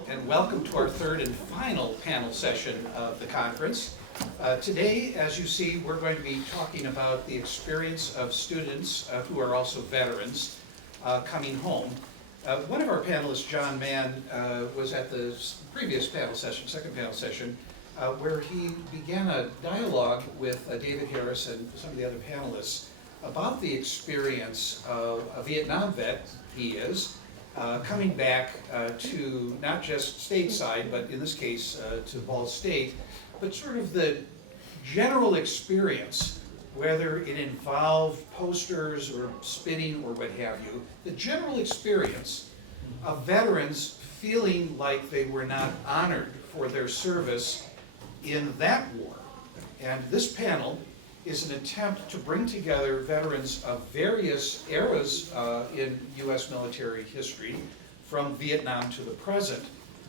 Hello, and welcome to our third and final panel session of the conference. Today, as you see, we're going to be talking about the experience of students who are also veterans coming home. One of our panelists, John Mann, was at the previous panel session, second panel session, where he began a dialogue with David Harris and some of the other panelists about the experience of a Vietnam vet, he is, coming back to not just stateside, but in this case to Ball State, but sort of the general experience, whether it involved posters or spinning or what have you, the general experience of veterans feeling like they were not honored for their service in that war. And this panel is an attempt to bring together veterans of various eras in U.S. military history, from Vietnam to the present,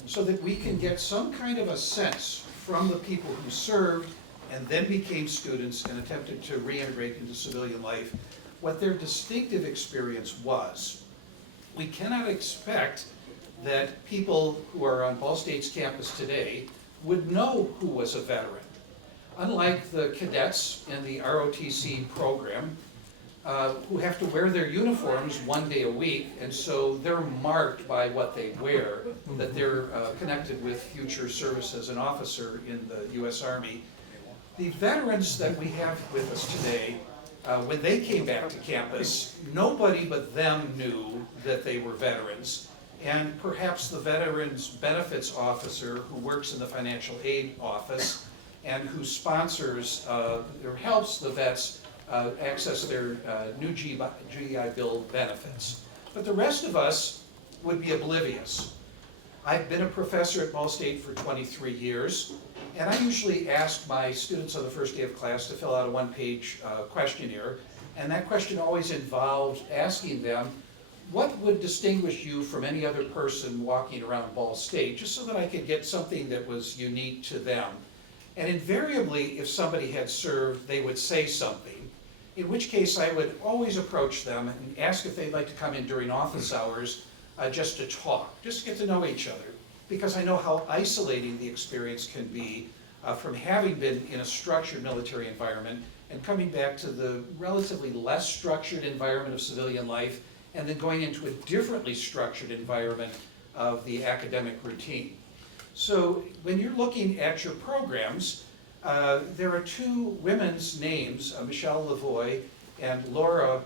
so that we can get some kind of a sense from the people who served and then became students and attempted to reintegrate into civilian life, what their distinctive experience was. We cannot expect that people who are on Ball State's campus today would know who was a veteran. Unlike the cadets in the ROTC program, who have to wear their uniforms one day a week, and so they're marked by what they wear, that they're connected with future service as an officer in the U.S. Army. The veterans that we have with us today, when they came back to campus, nobody but them knew that they were veterans. And perhaps the Veterans Benefits Officer who works in the financial aid office and who sponsors or helps the vets access their new GI Bill benefits. But the rest of us would be oblivious. I've been a professor at Ball State for 23 years, and I usually ask my students on the first day of class to fill out a one-page questionnaire, and that question always involved asking them, what would distinguish you from any other person walking around Ball State, just so that I could get something that was unique to them. And invariably, if somebody had served, they would say something, in which case I would always approach them and ask if they'd like to come in during office hours just to talk, just to get to know each other, because I know how isolating the experience can be from having been in a structured military environment and coming back to the relatively less structured environment of civilian life, and then going into a differently structured environment of the academic routine. So when you're looking at your programs, there are two women's names, Michelle Lavoie and Laura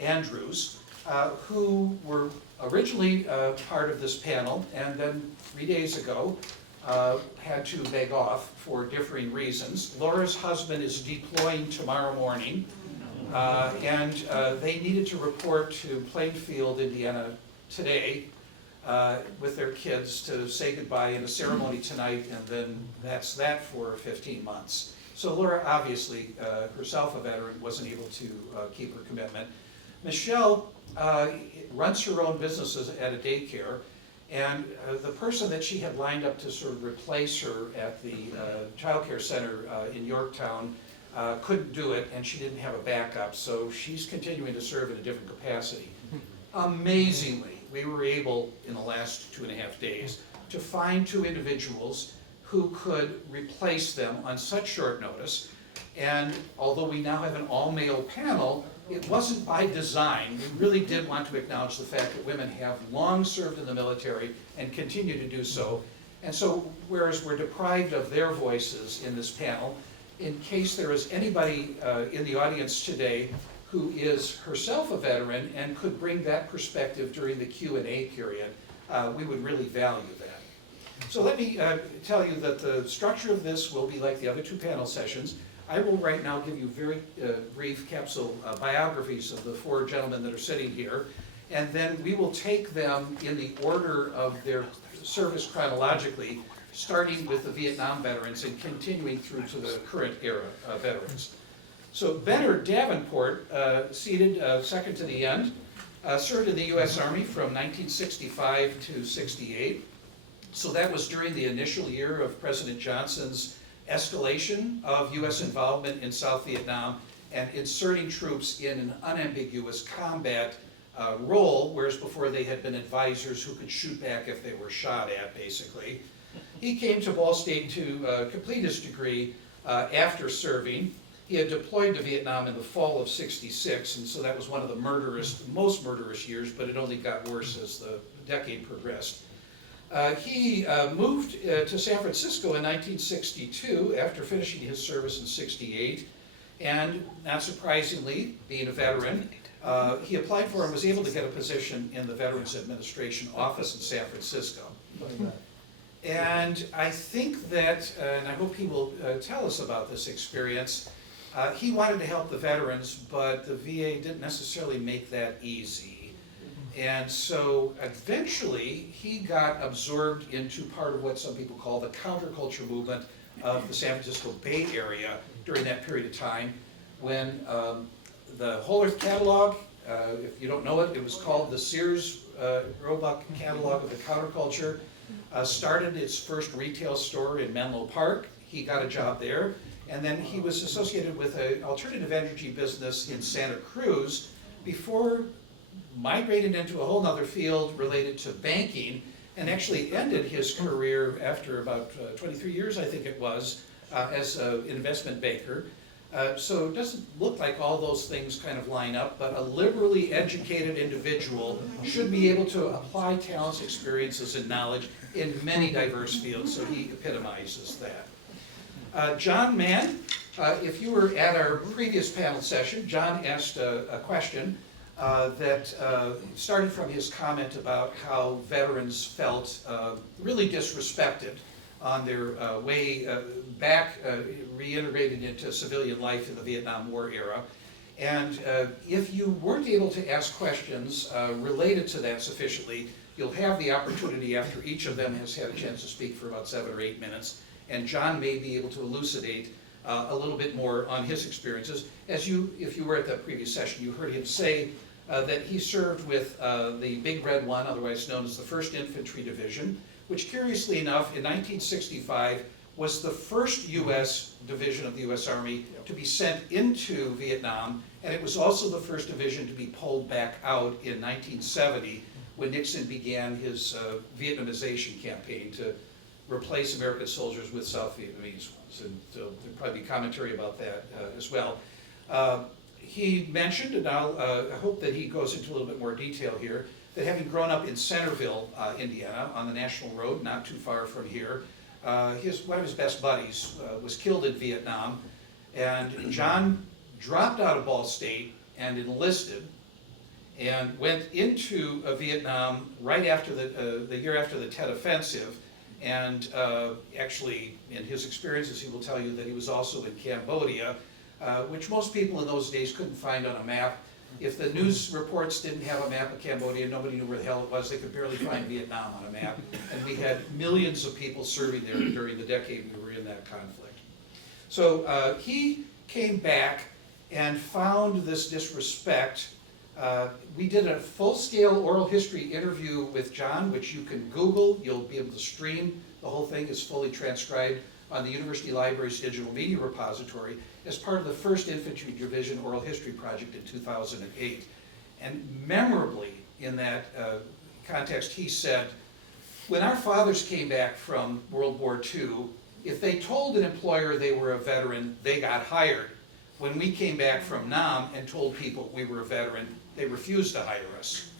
Andrews, who were originally part of this panel, and then 3 days ago had to beg off for differing reasons. Laura's husband is deploying tomorrow morning, and they needed to report to Plainfield, Indiana today with their kids to say goodbye in a ceremony tonight, and then that's that for 15 months. So Laura, obviously, herself a veteran, wasn't able to keep her commitment. Michelle runs her own businesses at a daycare, and the person that she had lined up to sort of replace her at the child care center in Yorktown couldn't do it, and she didn't have a backup, so she's continuing to serve in a different capacity. Amazingly, we were able, in the last 2.5 days, to find two individuals who could replace them on such short notice. And although we now have an all-male panel, it wasn't by design. We really did want to acknowledge the fact that women have long served in the military and continue to do so. And so, whereas we're deprived of their voices in this panel, in case there is anybody in the audience today who is herself a veteran and could bring that perspective during the Q&A period, we would really value that. So let me tell you that the structure of this will be like the other two panel sessions. I will right now give you very brief capsule biographies of the four gentlemen that are sitting here, and then we will take them in the order of their service chronologically, starting with the Vietnam veterans and continuing through to the current era veterans. So Leonard Davenport, seated second to the end, served in the U.S. Army from 1965 to 68. So that was during the initial year of President Johnson's escalation of U.S. involvement in South Vietnam and inserting troops in an unambiguous combat role, whereas before they had been advisors who could shoot back if they were shot at, basically. He came to Ball State to complete his degree after serving. He had deployed to Vietnam in the fall of '66, and so that was one of the most murderous years, but it only got worse as the decade progressed. He moved to San Francisco in 1962 after finishing his service in '68, and not surprisingly, being a veteran, he applied for and was able to get a position in the Veterans Administration office in San Francisco. And I think that, and I hope he will tell us about this experience, he wanted to help the veterans, but the VA didn't necessarily make that easy. And so eventually he got absorbed into part of what some people call the counterculture movement of the San Francisco Bay Area during that period of time when the Whole Earth Catalog, if you don't know it, it was called the Sears Roebuck Catalog of the Counterculture, started its first retail store in Menlo Park. He got a job there. And then he was associated with an alternative energy business in Santa Cruz before migrating into a whole other field related to banking, and actually ended his career after about 23 years, I think it was, as an investment banker. So it doesn't look like all those things kind of line up, but a liberally educated individual should be able to apply talents, experiences, and knowledge in many diverse fields, so he epitomizes that. John Mann, if you were at our previous panel session, John asked a question that started from his comment about how veterans felt really disrespected on their way back, reintegrated into civilian life in the Vietnam War era. And if you weren't able to ask questions related to that sufficiently, you'll have the opportunity after each of them has had a chance to speak for about 7 or 8 minutes. And John may be able to elucidate a little bit more on his experiences. If you were at that previous session, you heard him say that he served with the Big Red One, otherwise known as the 1st Infantry Division, which curiously enough, in 1965, was the first U.S. division of the U.S. Army to be sent into Vietnam, and it was also the first division to be pulled back out in 1970 when Nixon began his Vietnamization campaign to replace American soldiers with South Vietnamese ones, and so there'll probably be commentary about that as well. He mentioned, and I hope that he goes into a little bit more detail here, that having grown up in Centerville, Indiana, on the National Road, not too far from here, one of his best buddies was killed in Vietnam, and John dropped out of Ball State and enlisted, and went into Vietnam right after the year after the Tet Offensive. And actually, in his experiences, he will tell you that he was also in Cambodia, which most people in those days couldn't find on a map. If the news reports didn't have a map of Cambodia, nobody knew where the hell it was. They could barely find Vietnam on a map. And we had millions of people serving there during the decade we were in that conflict. So he came back and found this disrespect. We did a full-scale oral history interview with John, which you can Google. You'll be able to stream. The whole thing is fully transcribed on the University Library's digital media repository as part of the 1st Infantry Division Oral History Project in 2008. And memorably in that context, he said, when our fathers came back from World War II, if they told an employer they were a veteran, they got hired. When we came back from Nam and told people we were a veteran, they refused to hire us.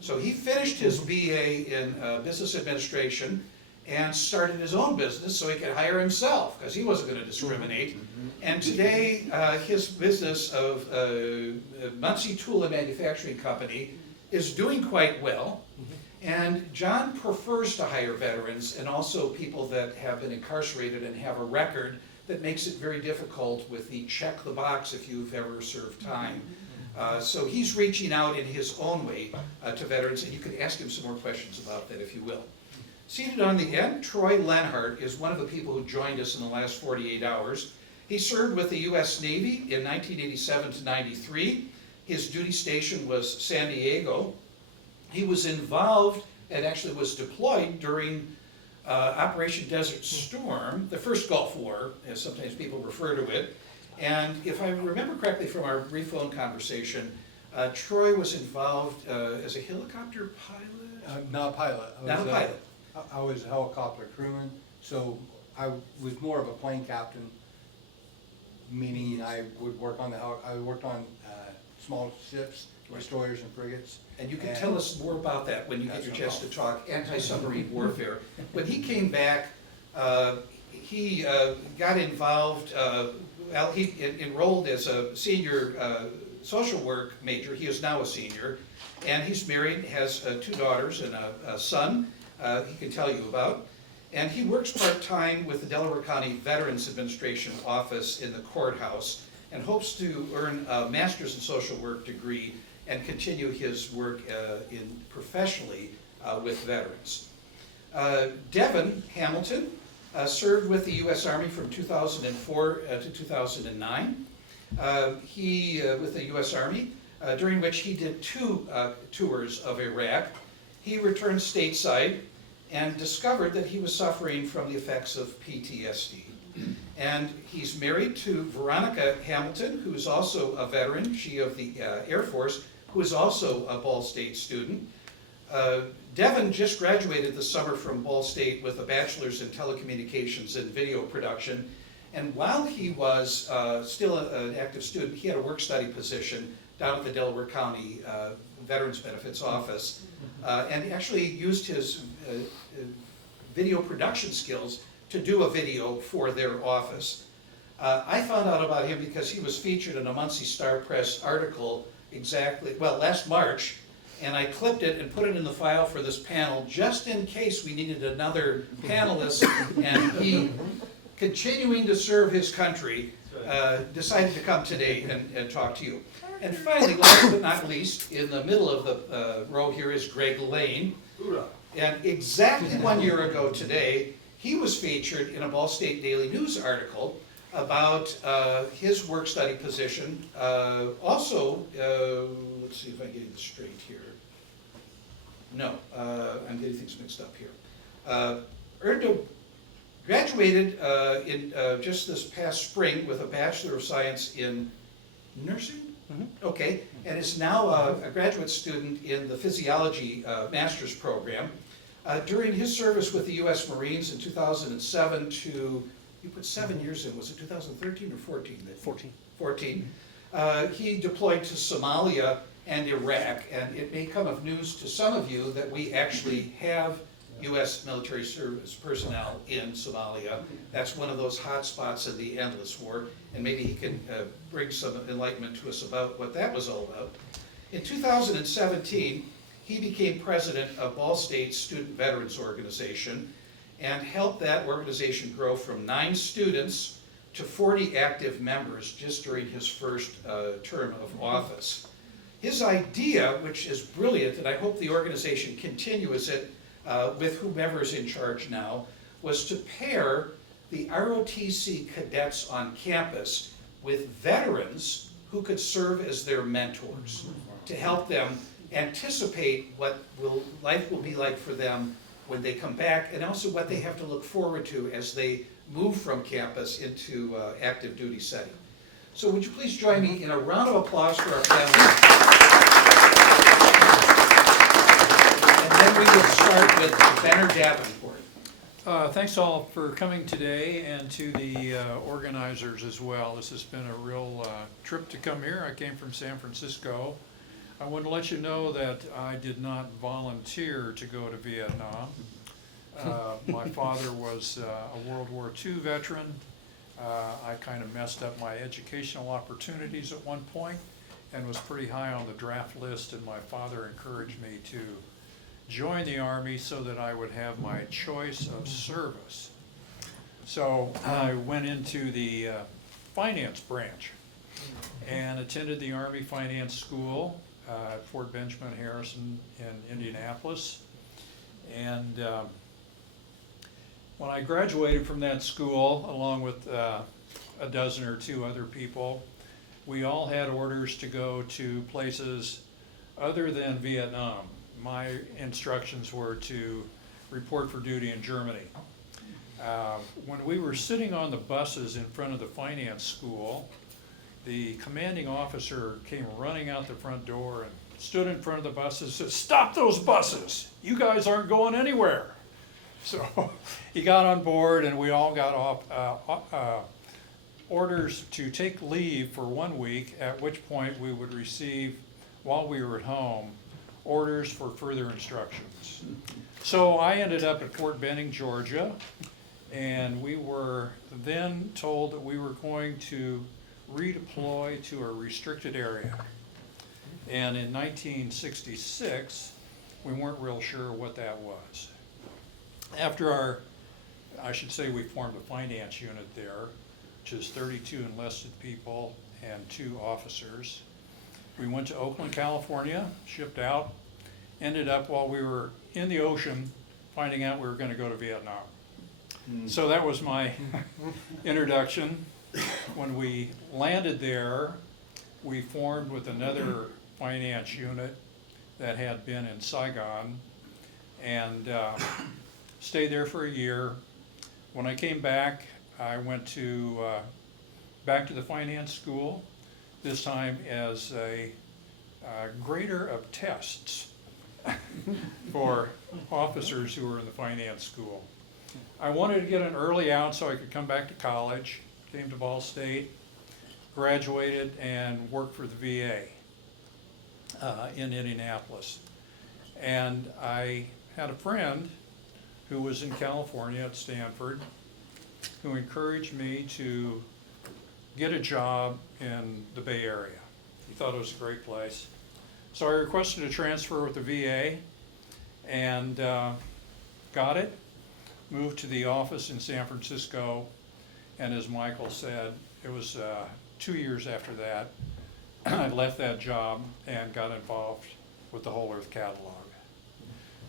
So he finished his BA in business administration and started his own business so he could hire himself, because he wasn't going to discriminate. And today, his business of Muncie Tool and Manufacturing Company is doing quite well. And John prefers to hire veterans and also people that have been incarcerated and have a record that makes it very difficult with the check the box if you've ever served time. So he's reaching out in his own way to veterans, and you can ask him some more questions about that if you will. Seated on the end, Troy Lenhart is one of the people who joined us in the last 48 hours. He served with the U.S. Navy in 1987 to 93. His duty station was San Diego. He was involved and actually was deployed during Operation Desert Storm, the first Gulf War, as sometimes people refer to it. And if I remember correctly from our brief phone conversation, Troy was involved as a helicopter pilot? Not a pilot. Not a pilot. I was a helicopter crewman, so I was more of a plane captain, meaning I would work on I worked on small ships, destroyers and frigates. And you can tell us more about that when you get your chance to talk anti-submarine warfare. When he came back, he got involved, well, he enrolled as a senior social work major. He is now a senior, and he's married, has 2 daughters and a son he can tell you about. And he works part-time with the Delaware County Veterans Administration office in the courthouse and hopes to earn a master's in social work degree and continue his work professionally with veterans. Devin Hamilton served with the U.S. Army from 2004 to 2009. He, with the U.S. Army, during which he did 2 tours of Iraq. He returned stateside and discovered that he was suffering from the effects of PTSD. And he's married to Veronica Hamilton, who is also a veteran, she of the Air Force, who is also a Ball State student. Devin just graduated this summer from Ball State with a bachelor's in telecommunications and video production. And while he was still an active student, he had a work-study position down at the Delaware County Veterans Benefits Office, and actually used his video production skills to do a video for their office. I found out about him because he was featured in a Muncie Star Press article last March, and I clipped it and put it in the file for this panel just in case we needed another panelist, and he, continuing to serve his country, decided to come today and talk to you. And finally, last but not least, in the middle of the row here is Greg Lane. And exactly 1 year ago today, he was featured in a Ball State Daily News article about his work-study position. Also, let's see if I'm getting this straight here. No, I'm getting things mixed up here. Graduated in just this past spring with a Bachelor of Science in nursing? Mm-hmm. Okay, and is now a graduate student in the physiology master's program. During his service with the U.S. Marines in 2007 to, you put 7 years in, was it 2013 or 14? 14. 14. He deployed to Somalia and Iraq, and it may come of news to some of you that we actually have U.S. military service personnel in Somalia. That's one of those hot spots in the endless war, and maybe he can bring some enlightenment to us about what that was all about. In 2017, he became president of Ball State's Student Veterans Organization and helped that organization grow from 9 students to 40 active members just during his first term of office. His idea, which is brilliant, and I hope the organization continues it with whomever is in charge now, was to pair the ROTC cadets on campus with veterans who could serve as their mentors to help them anticipate what life will be like for them when they come back, and also what they have to look forward to as they move from campus into active duty setting. So would you please join me in a round of applause for our panelists. And then we will start with Benner Davenport. Thanks all for coming today, and to the organizers as well. This has been a real trip to come here. I came from San Francisco. I want to let you know that I did not volunteer to go to Vietnam. My father was a World War II veteran. I kind of messed up my educational opportunities at one point and was pretty high on the draft list, and my father encouraged me to join the Army so that I would have my choice of service. So I went into the finance branch and attended the Army Finance School at Fort Benjamin Harrison in Indianapolis. And when I graduated from that school, along with a dozen or 2 other people, we all had orders to go to places other than Vietnam. My instructions were to report for duty in Germany. When we were sitting on the buses in front of the finance school, the commanding officer came running out the front door and stood in front of the buses and said, "Stop those buses! You guys aren't going anywhere." So he got on board and we all got off orders to take leave for 1 week, at which point we would receive, while we were at home, orders for further instructions. So I ended up at Fort Benning, Georgia, and we were then told that we were going to redeploy to a restricted area. And in 1966, we weren't real sure what that was. After we formed a finance unit there, which is 32 enlisted people and 2 officers. We went to Oakland, California, shipped out, ended up while we were in the ocean finding out we were going to go to Vietnam. So that was my introduction. When we landed there, we formed with another finance unit that had been in Saigon and stayed there for a year. When I came back, I went back to the finance school, this time as a grader of tests for officers who were in the finance school. I wanted to get an early out so I could come back to college, came to Ball State, graduated and worked for the VA in Indianapolis. And I had a friend who was in California at Stanford who encouraged me to get a job in the Bay Area. He thought it was a great place. So I requested a transfer with the VA and got it, moved to the office in San Francisco, and as Michael said, it was 2 years after that, I left that job and got involved with the Whole Earth Catalog.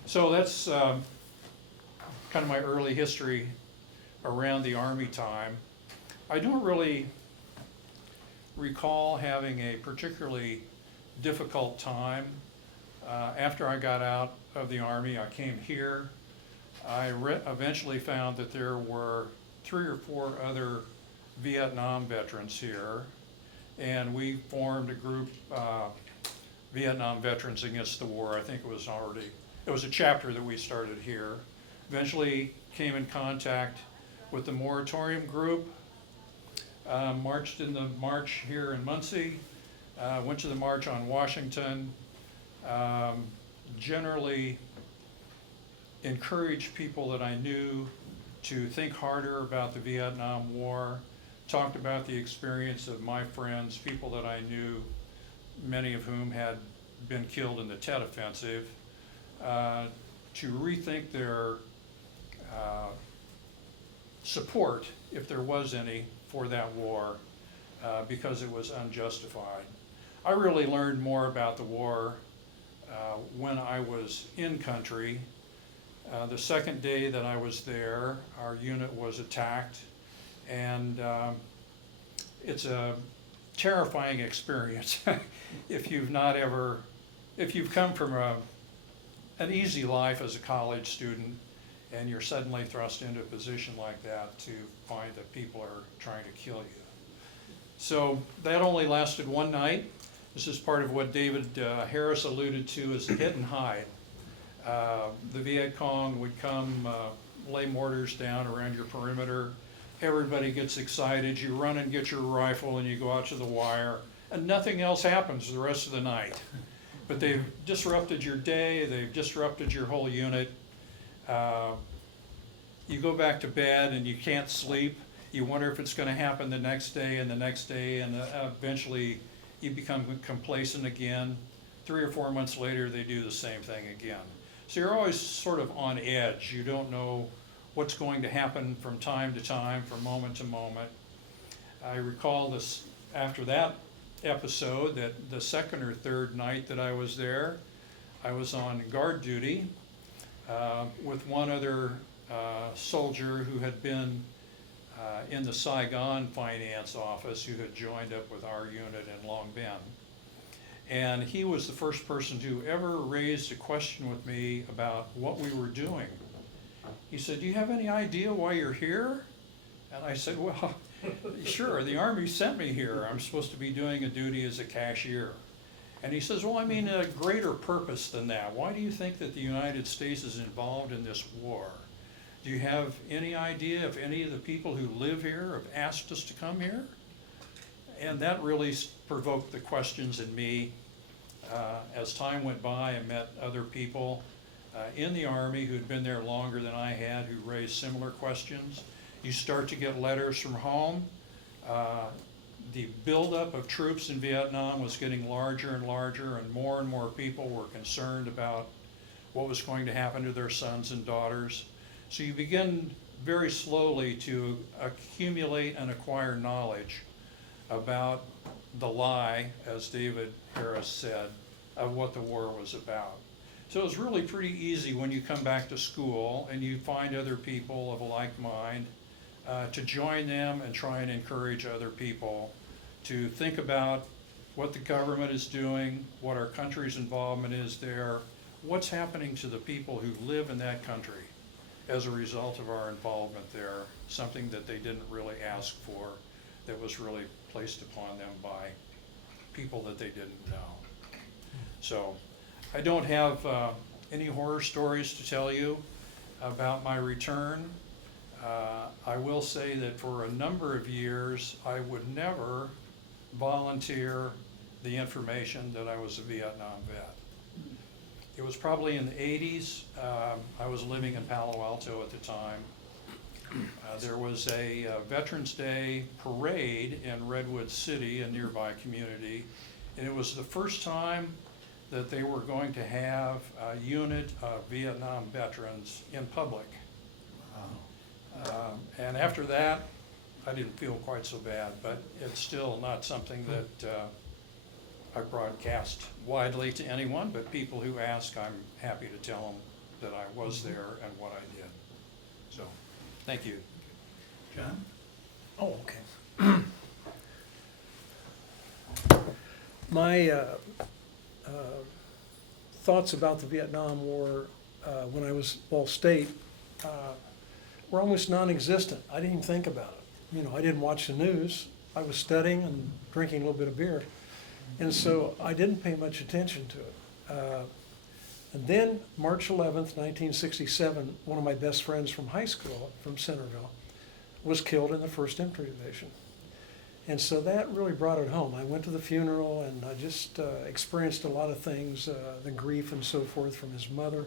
So that's kind of my early history around the Army time. I don't really recall having a particularly difficult time. After I got out of the Army, I came here. I eventually found that there were 3 or 4 other Vietnam veterans here, and we formed a group, Vietnam Veterans Against the War. I think it was a chapter that we started here. Eventually came in contact with the Moratorium group, marched in the march here in Muncie, went to the March on Washington, generally encouraged people that I knew to think harder about the Vietnam War, talked about the experience of my friends, people that I knew, many of whom had been killed in the Tet Offensive, to rethink their support, if there was any, for that war, because it was unjustified. I really learned more about the war when I was in country. The second day that I was there, our unit was attacked, and it's a terrifying experience if you've come from an easy life as a college student and you're suddenly thrust into a position like that to find that people are trying to kill you. So that only lasted 1 night. This is part of what David Harris alluded to as hit and hide. The Viet Cong would come lay mortars down around your perimeter. Everybody gets excited. You run and get your rifle and you go out to the wire, and nothing else happens the rest of the night. But they've disrupted your day, they've disrupted your whole unit. You go back to bed and you can't sleep. You wonder if it's going to happen the next day and the next day, and eventually you become complacent again. 3 or 4 months later, they do the same thing again. So you're always sort of on edge. You don't know what's going to happen from time to time, from moment to moment. I recall this after that episode, that the 2nd or 3rd night that I was there, I was on guard duty with one other soldier who had been in the Saigon finance office, who had joined up with our unit in Long Binh. And he was the first person who ever raised a question with me about what we were doing. He said, "Do you have any idea why you're here?" And I said, "Well, Sure, the Army sent me here. I'm supposed to be doing a duty as a cashier. And he says, well, I mean, a greater purpose than that. Why do you think that the United States is involved in this war? Do you have any idea if any of the people who live here have asked us to come here? And that really provoked the questions in me. As time went by, I met other people in the Army who'd been there longer than I had, who raised similar questions. You start to get letters from home. The buildup of troops in Vietnam was getting larger and larger, and more people were concerned about what was going to happen to their sons and daughters. So you begin very slowly to accumulate and acquire knowledge about the lie, as David Harris said, of what the war was about. So it was really pretty easy when you come back to school and you find other people of a like mind to join them and try and encourage other people to think about what the government is doing, what our country's involvement is there, what's happening to the people who live in that country as a result of our involvement there, something that they didn't really ask for, that was really placed upon them by people that they didn't know. So I don't have any horror stories to tell you about my return. I will say that for a number of years, I would never volunteer the information that I was a Vietnam vet. It was probably in the 80s. I was living in Palo Alto at the time. There was a Veterans Day parade in Redwood City, a nearby community, and it was the first time that they were going to have a unit of Vietnam veterans in public. And after that, I didn't feel quite so bad, but it's still not something that I broadcast widely to anyone, but people who ask, I'm happy to tell them that I was there and what I did. So, thank you. John? Oh, okay. My thoughts about the Vietnam War when I was at Ball State were almost non-existent. I didn't even think about it. You know, I didn't watch the news. I was studying and drinking a little bit of beer. And so I didn't pay much attention to it. And then March 11th, 1967, one of my best friends from high school, from Centerville, was killed in the 1st Infantry Division. And so that really brought it home. I went to the funeral and I just experienced a lot of things, the grief and so forth from his mother.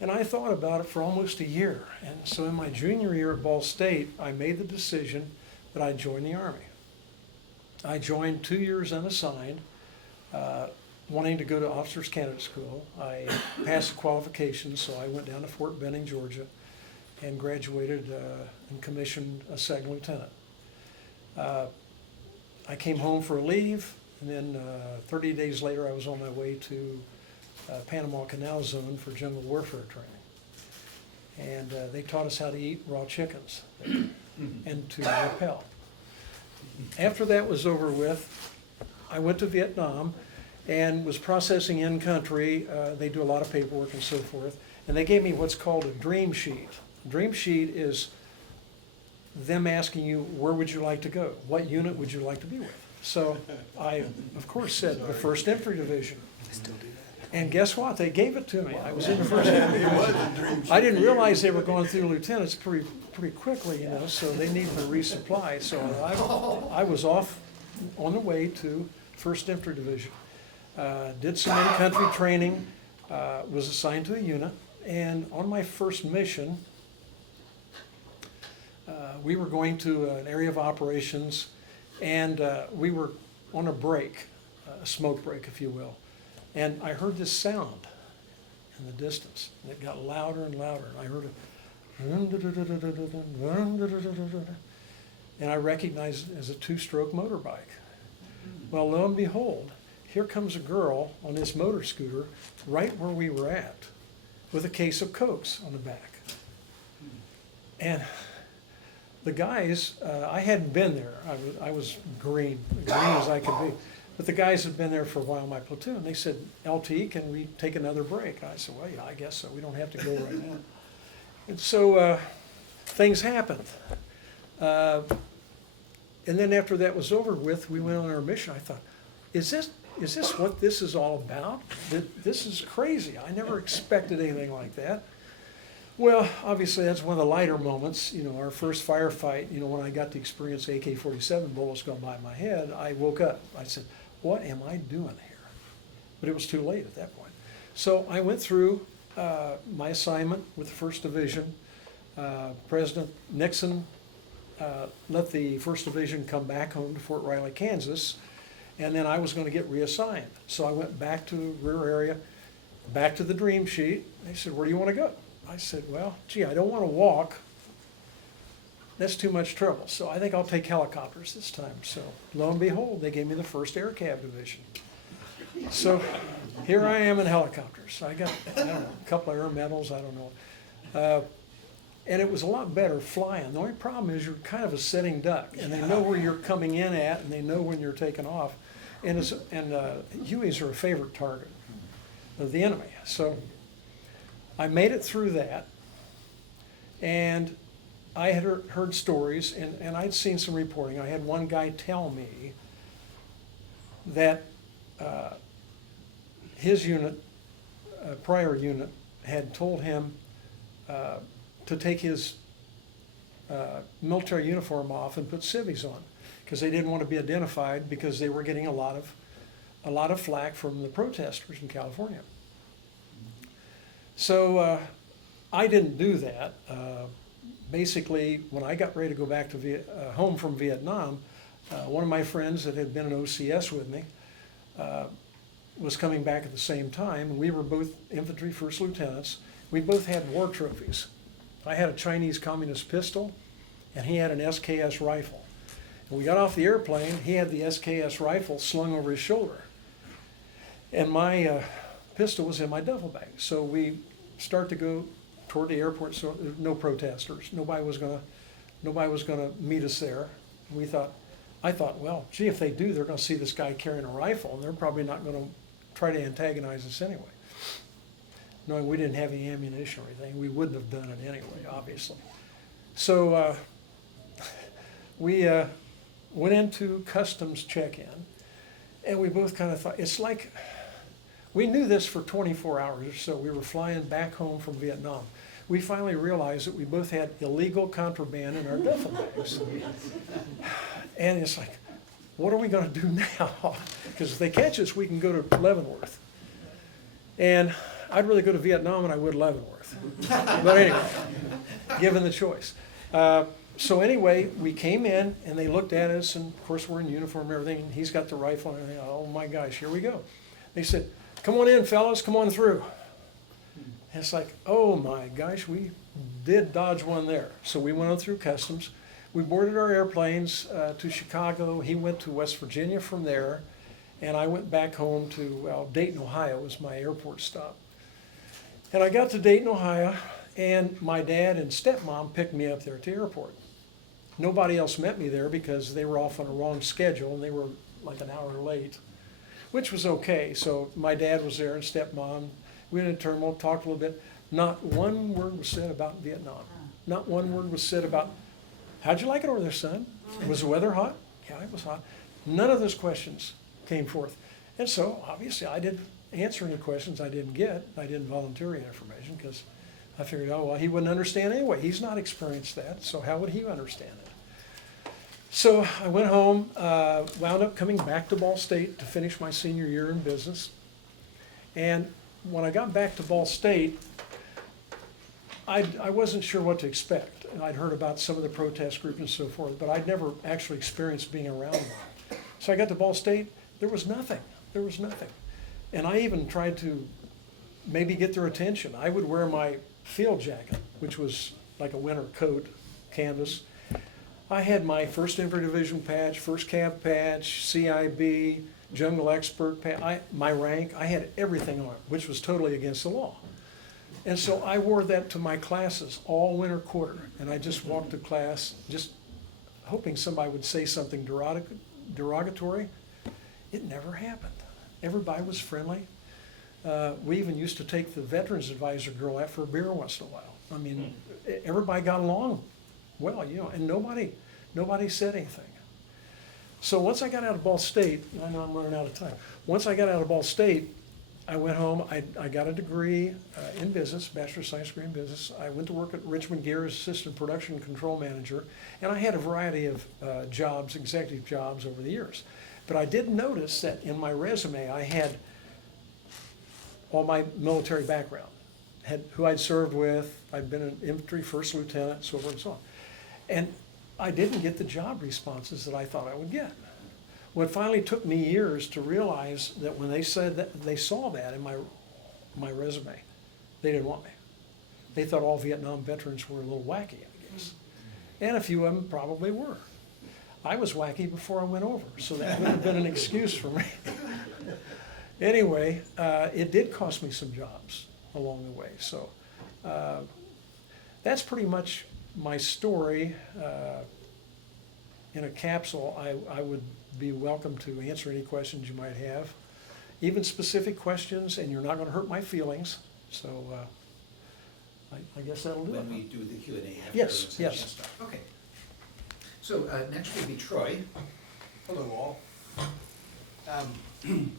And I thought about it for almost a year. And so in my junior year at Ball State, I made the decision that I'd join the Army. I joined 2 years unassigned, wanting to go to Officers Candidate School. I passed the qualifications, so I went down to Fort Benning, Georgia, and graduated and commissioned a second lieutenant. I came home for a leave, and then 30 days later I was on my way to Panama Canal Zone for general warfare training. And they taught us how to eat raw chickens and to rappel. After that was over with, I went to Vietnam and was processing in country. They do a lot of paperwork and so forth. And they gave me what's called a dream sheet. A dream sheet is them asking you, where would you like to go? What unit would you like to be with? So I, of course, said the 1st Infantry Division. And guess what? They gave it to me. I was in the 1st Infantry Division. I didn't realize they were going through lieutenants pretty quickly, you know, so they needed to resupply. So I was off on the way to 1st Infantry Division. Did some in-country training, was assigned to a unit, and on my first mission, we were going to an area of operations, and we were on a break, a smoke break, if you will. And I heard this sound in the distance, and it got louder and louder, and I heard and I recognized it as a 2-stroke motorbike. Well, lo and behold, here comes a girl on this motor scooter right where we were at with a case of Cokes on the back. And the guys, I hadn't been there. I was green as I could be. But the guys had been there for a while in my platoon. They said, LT, can we take another break? I said, well, yeah, I guess so. We don't have to go right now. And so things happened. And then after that was over with, we went on our mission. I thought, is this what this is all about? This is crazy. I never expected anything like that. Well, obviously that's one of the lighter moments. You know, our first firefight, you know, when I got to experience AK-47 bullets going by my head, I woke up. I said, what am I doing here? But it was too late at that point. So I went through my assignment with the 1st Division. President Nixon let the 1st Division come back home to Fort Riley, Kansas, and then I was going to get reassigned. So I went back to the rear area, back to the dream sheet. They said, where do you want to go? I said, well, gee, I don't want to walk. That's too much trouble. So I think I'll take helicopters this time. So lo and behold, they gave me the 1st Air Cav Division. So here I am in helicopters. I got, I don't know, a couple of air medals, I don't know. And it was a lot better flying. The only problem is you're kind of a sitting duck, and they know where you're coming in at, and they know when you're taking off. And Hueys are a favorite target of the enemy. So I made it through that, and I had heard stories, and I'd seen some reporting. I had one guy tell me that his unit, prior unit, had told him to take his military uniform off and put civvies on, because they didn't want to be identified, because they were getting a lot of flack from the protesters in California. So I didn't do that. Basically, when I got ready to go back to home from Vietnam, one of my friends that had been in OCS with me was coming back at the same time, and we were both infantry first lieutenants. We both had war trophies. I had a Chinese communist pistol, and he had an SKS rifle. And we got off the airplane, he had the SKS rifle slung over his shoulder. And my pistol was in my duffel bag. So we start to go toward the airport, so there's no protesters. Nobody was gonna meet us there. I thought, well, gee, if they do, they're gonna see this guy carrying a rifle, and they're probably not gonna try to antagonize us anyway. Knowing we didn't have any ammunition or anything, we wouldn't have done it anyway, obviously. So we went into customs check-in, and we both kind of thought, it's like, we knew this for 24 hours or so. We were flying back home from Vietnam. We finally realized that we both had illegal contraband in our duffel bags. And it's like, what are we going to do now? Because if they catch us, we can go to Leavenworth. And I'd rather go to Vietnam than I would Leavenworth. But anyway, given the choice. So anyway, we came in, and they looked at us, and of course we're in uniform and everything, and he's got the rifle and everything. Oh my gosh, here we go. They said, come on in, fellas, come on through. And it's like, oh my gosh, we did dodge one there. So we went on through customs. We boarded our airplanes to Chicago. He went to West Virginia from there, and I went back home to, well, Dayton, Ohio was my airport stop. And I got to Dayton, Ohio, and my dad and stepmom picked me up there at the airport. Nobody else met me there because they were off on a wrong schedule, and they were like an hour late, which was okay. So my dad was there and stepmom. We went in terminal, talked a little bit. Not one word was said about Vietnam. Not one word was said about, how'd you like it over there, son? Was the weather hot? Yeah, it was hot. None of those questions came forth. And so, obviously, I didn't answer any questions I didn't get. I didn't volunteer any information because I figured, oh, well, he wouldn't understand anyway. He's not experienced that, so how would he understand it? So I went home, wound up coming back to Ball State to finish my senior year in business. And when I got back to Ball State, I wasn't sure what to expect. I'd heard about some of the protest groups and so forth, but I'd never actually experienced being around one. So I got to Ball State, there was nothing. There was nothing. And I even tried to maybe get their attention. I would wear my field jacket, which was like a winter coat, canvas. I had my 1st Infantry Division patch, 1st Cav patch, CIB, Jungle Expert patch, my rank. I had everything on it, which was totally against the law. And so I wore that to my classes all winter quarter. And I just walked to class, just hoping somebody would say something derogatory. It never happened. Everybody was friendly. We even used to take the Veterans Advisor girl out for a beer once in a while. I mean, everybody got along well, you know, and nobody said anything. So once I got out of Ball State, I know I'm running out of time. Once I got out of Ball State, I went home, I got a degree in business, Bachelor of Science degree in business. I went to work at Richmond Gear as Assistant Production Control Manager, and I had a variety of jobs, executive jobs over the years. But I did notice that in my resume, I had all my military background, had who I'd served with, I'd been an infantry first lieutenant, so forth and so on. And I didn't get the job responses that I thought I would get. Well, it finally took me years to realize that when they said that, they saw that in my resume, they didn't want me. They thought all Vietnam veterans were a little wacky, I guess. And a few of them probably were. I was wacky before I went over, so that would have been an excuse for me. Anyway, it did cost me some jobs along the way. So that's pretty much my story. In a capsule, I would be welcome to answer any questions you might have, even specific questions, and you're not going to hurt my feelings. So I guess that'll do it. When we do the Q&A after. Yes, the session yes. starts. Okay. So next will be Troy. Hello all.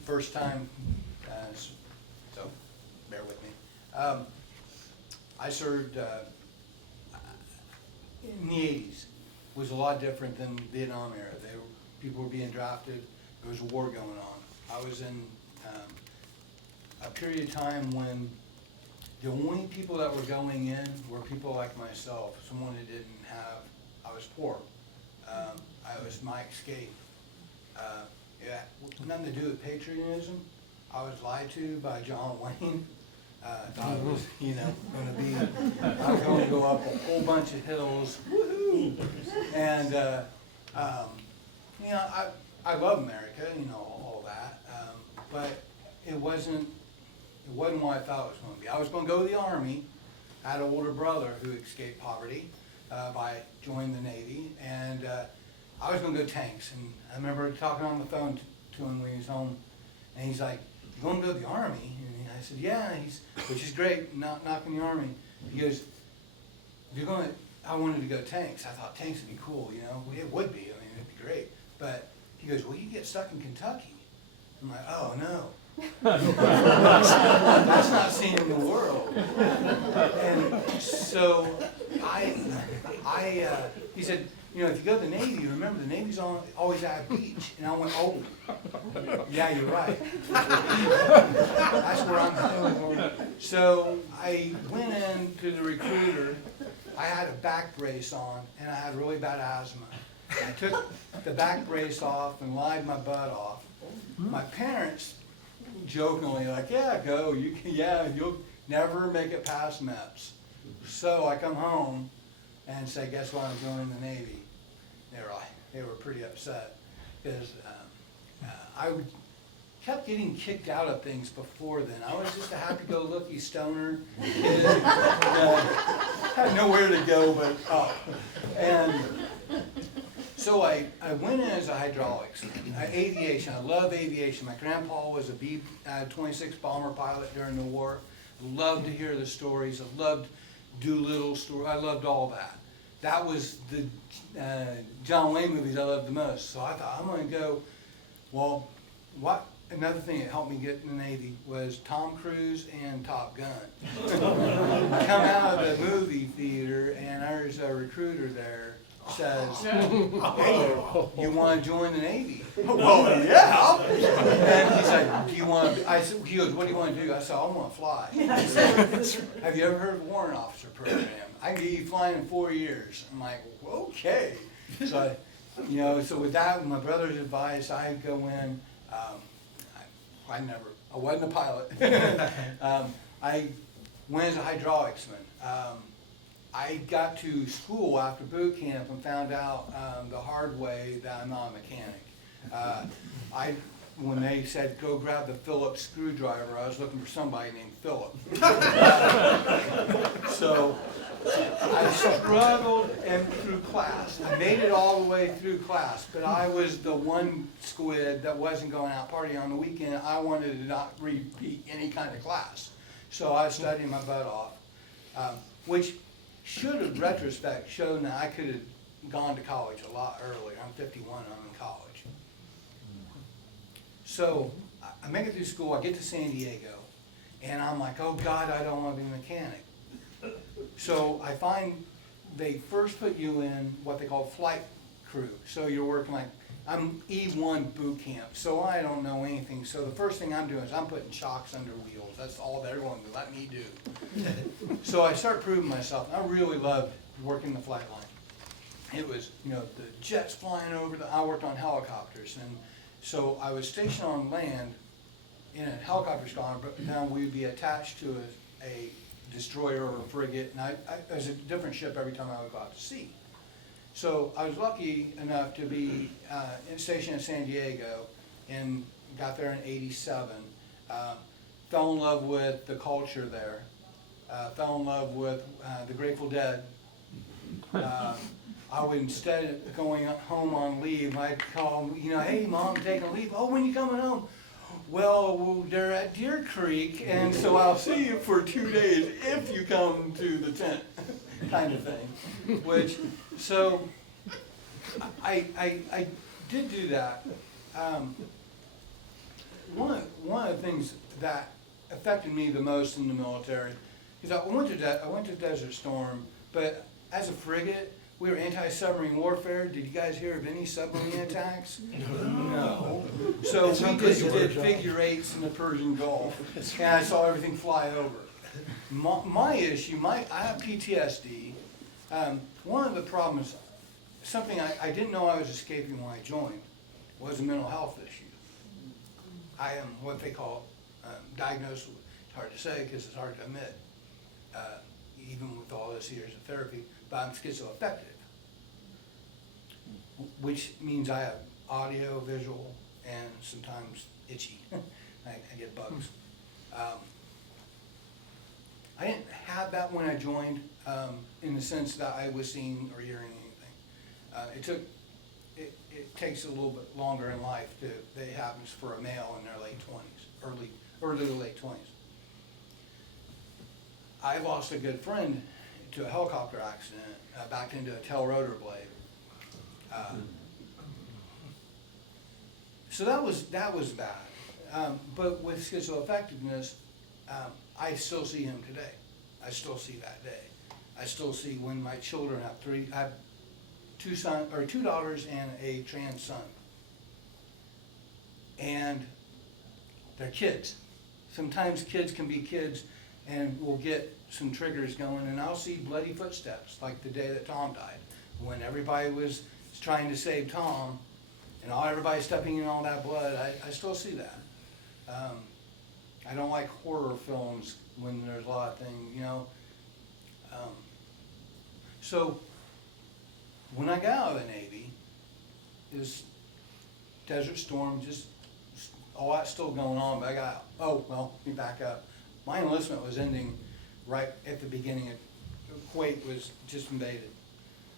First time, so bear with me. I served in the 80s. Was a lot different than Vietnam era. People were being drafted. There was a war going on. I was in a period of time when the only people that were going in were people like myself, someone who didn't have, I was poor. I was my escape. Yeah, nothing to do with patriotism. I was lied to by John Wayne. Thought it was, I was going to go up a whole bunch of hills, woohoo! And, I love America, all that, but it wasn't what I thought it was going to be. I was going to go to the Army. I had an older brother who escaped poverty by joining the Navy, and I was going to go tanks. And I remember talking on the phone to him when he was home, and he's like, "You going to go to the Army?" And I said, "Yeah," which is great, not knocking the Army. He goes, "If you're going to," I wanted to go tanks. I thought tanks would be cool, It would be, it'd be great. But he goes, "Well, you get stuck in Kentucky." I'm like, "Oh, no." That's not seeing the world. And so he said, "If you go to the Navy, remember the Navy's always at a beach." And I went, "Oh, yeah, you're right." That's where I'm headed. So I went in to the recruiter. I had a back brace on, and I had really bad asthma. I took the back brace off and lied my butt off. My parents jokingly like, "Yeah, go. You'll never make it past MEPS." So I come home and say, "Guess what? I'm going in the Navy." They were pretty upset because I kept getting kicked out of things before then. I was just a happy-go-lucky stoner kid. Had nowhere to go but up. And so I went in as a hydraulics, aviation. I love aviation. My grandpa was a B-26 bomber pilot during the war. Loved to hear the stories. I loved Doolittle story. I loved all that. That was the John Wayne movies I loved the most. So I thought, I'm going to go. Well, another thing that helped me get in the Navy was Tom Cruise and Top Gun. I come out of the movie theater and there's a recruiter there. Says, "Hey, you want to join the Navy?" "Well, yeah." And he's like, "Do you want to?" He goes, "What do you want to do?" I said, "I want to fly." He said, "Have you ever heard of the Warrant Officer Program? I can get you flying in 4 years." I'm like, "Okay." So, so with that, my brother's advice, I'd go in. I wasn't a pilot. I went as a hydraulicsman. I got to school after boot camp and found out the hard way that I'm not a mechanic. When they said, "Go grab the Phillips screwdriver," I was looking for somebody named Philip. So I struggled through class. I made it all the way through class, but I was the one squid that wasn't going out partying on the weekend. I wanted to not repeat any kind of class. So I was studying my butt off, which should have, retrospect, shown that I could have gone to college a lot earlier. I'm 51, I'm in college. So I make it through school, I get to San Diego, and I'm like, oh God, I don't want to be a mechanic. So I find they first put you in what they call flight crew. So you're working like, I'm E1 boot camp, so I don't know anything. So the first thing I'm doing is I'm putting shocks under wheels. That's all they're going to let me do. So I start proving myself. I really loved working the flight line. It was, you know, the jets flying over, I worked on helicopters. And so I was stationed on land in a helicopter squadron, but now we'd be attached to a destroyer or a frigate. And it was a different ship every time I would go out to sea. So I was lucky enough to be stationed in San Diego and got there in '87. Fell in love with the culture there. Fell in love with the Grateful Dead. I would, instead of going home on leave, I'd call them, you know, hey Mom, I'm taking leave. Oh, when you coming home? Well, they're at Deer Creek, and so I'll see you for 2 days if you come to the tent, kind of thing. Which, so, I did do that. One of the things that affected me the most in the military is I went to Desert Storm, but as a frigate, we were anti-submarine warfare. Did you guys hear of any submarine attacks? No. So we just did figure eights in the Persian Gulf, and I saw everything fly over. My issue, I have PTSD. One of the problems, something I didn't know I was escaping when I joined, was a mental health issue. I am what they call diagnosed with, it's hard to say because it's hard to admit, even with all those years of therapy, but I'm schizoaffective, which means I have audio, visual, and sometimes itchy. I get bugs. I didn't have that when I joined, in the sense that I was seeing or hearing anything. It takes a little bit longer in life that happens for a male in their late 20s, early to late 20s. I lost a good friend to a helicopter accident, backed into a tail rotor blade. So that was bad. But with schizoaffectiveness, I still see him today. I still see that day. I still see when my children I have two daughters and a trans son. And they're kids. Sometimes kids can be kids and we'll get some triggers going, and I'll see bloody footsteps, like the day that Tom died, when everybody was trying to save Tom, and everybody stepping in all that blood. I still see that. I don't like horror films when there's a lot of things, you know. So when I got out of the Navy, this Desert Storm, just all that's still going on, but I got out. Oh, well, let me back up. My enlistment was ending right at the beginning of Kuwait was just invaded,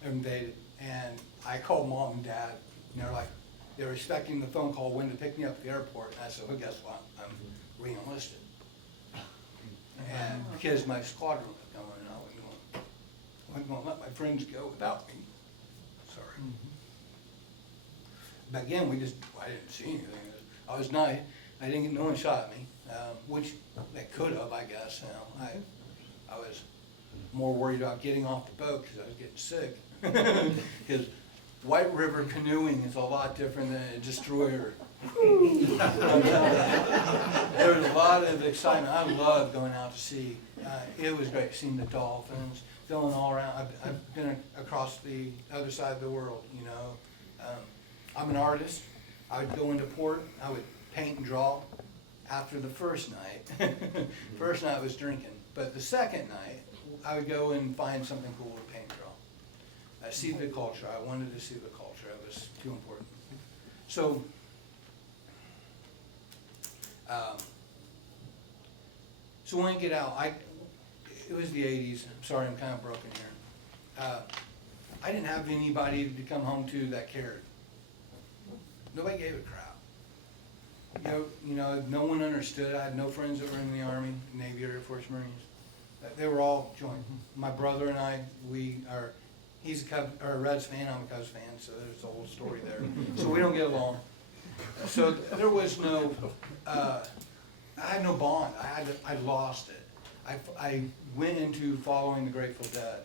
and I called Mom and Dad, and they were expecting the phone call when to pick me up at the airport, and I said, well, guess what, I'm re-enlisted. And because my squadron was going, and I wasn't going to let my friends go without me. Sorry. But again, I didn't see anything. I was nice. I didn't get, no one shot at me, which they could have, I guess. You know, I was more worried about getting off the boat because I was getting sick. Because White River canoeing is a lot different than a destroyer. There was a lot of excitement. I loved going out to sea. It was great seeing the dolphins, feeling all around. I've been across the other side of the world, you know. I'm an artist. I would go into port. I would paint and draw. After the first night, first night was drinking, but the second night, I would go and find something cool to paint and draw. I see the culture. I wanted to see the culture. It was too important. So, so when I get out, it was the 80s. I'm sorry, I'm kind of broken here. I didn't have anybody to come home to that cared. Nobody gave a crap. You know, no one understood. I had no friends that were in the Army, Navy, Air Force, Marines. They were all joined. My brother and I, we are He's a Reds fan, I'm a Cubs fan, so there's a whole story there. So we don't get along. So there was no, I had no bond. I lost it. I went into following the Grateful Dead.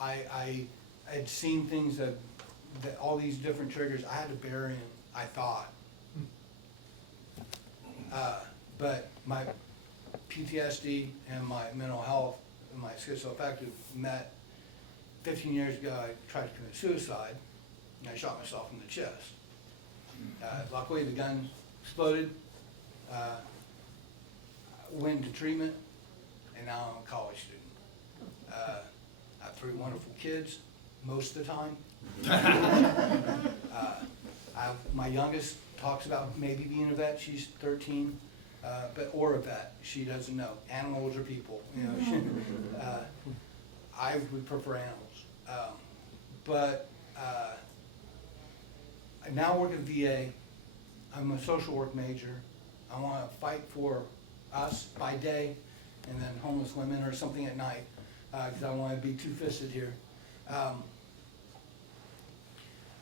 I had seen things that all these different triggers, I had to bury them, I thought. But my PTSD and my mental health and my schizoaffective met 15 years ago. I tried to commit suicide and I shot myself in the chest. Luckily the gun exploded, went into treatment, and now I'm a college student. I have 3 wonderful kids most of the time. My youngest talks about maybe being a vet. She's 13, or a vet. She doesn't know. Animals are people. You know, I would prefer animals. I now work at VA. I'm a social work major. I want to fight for us by day, and then homeless women or something at night, because I don't want to be two-fisted here.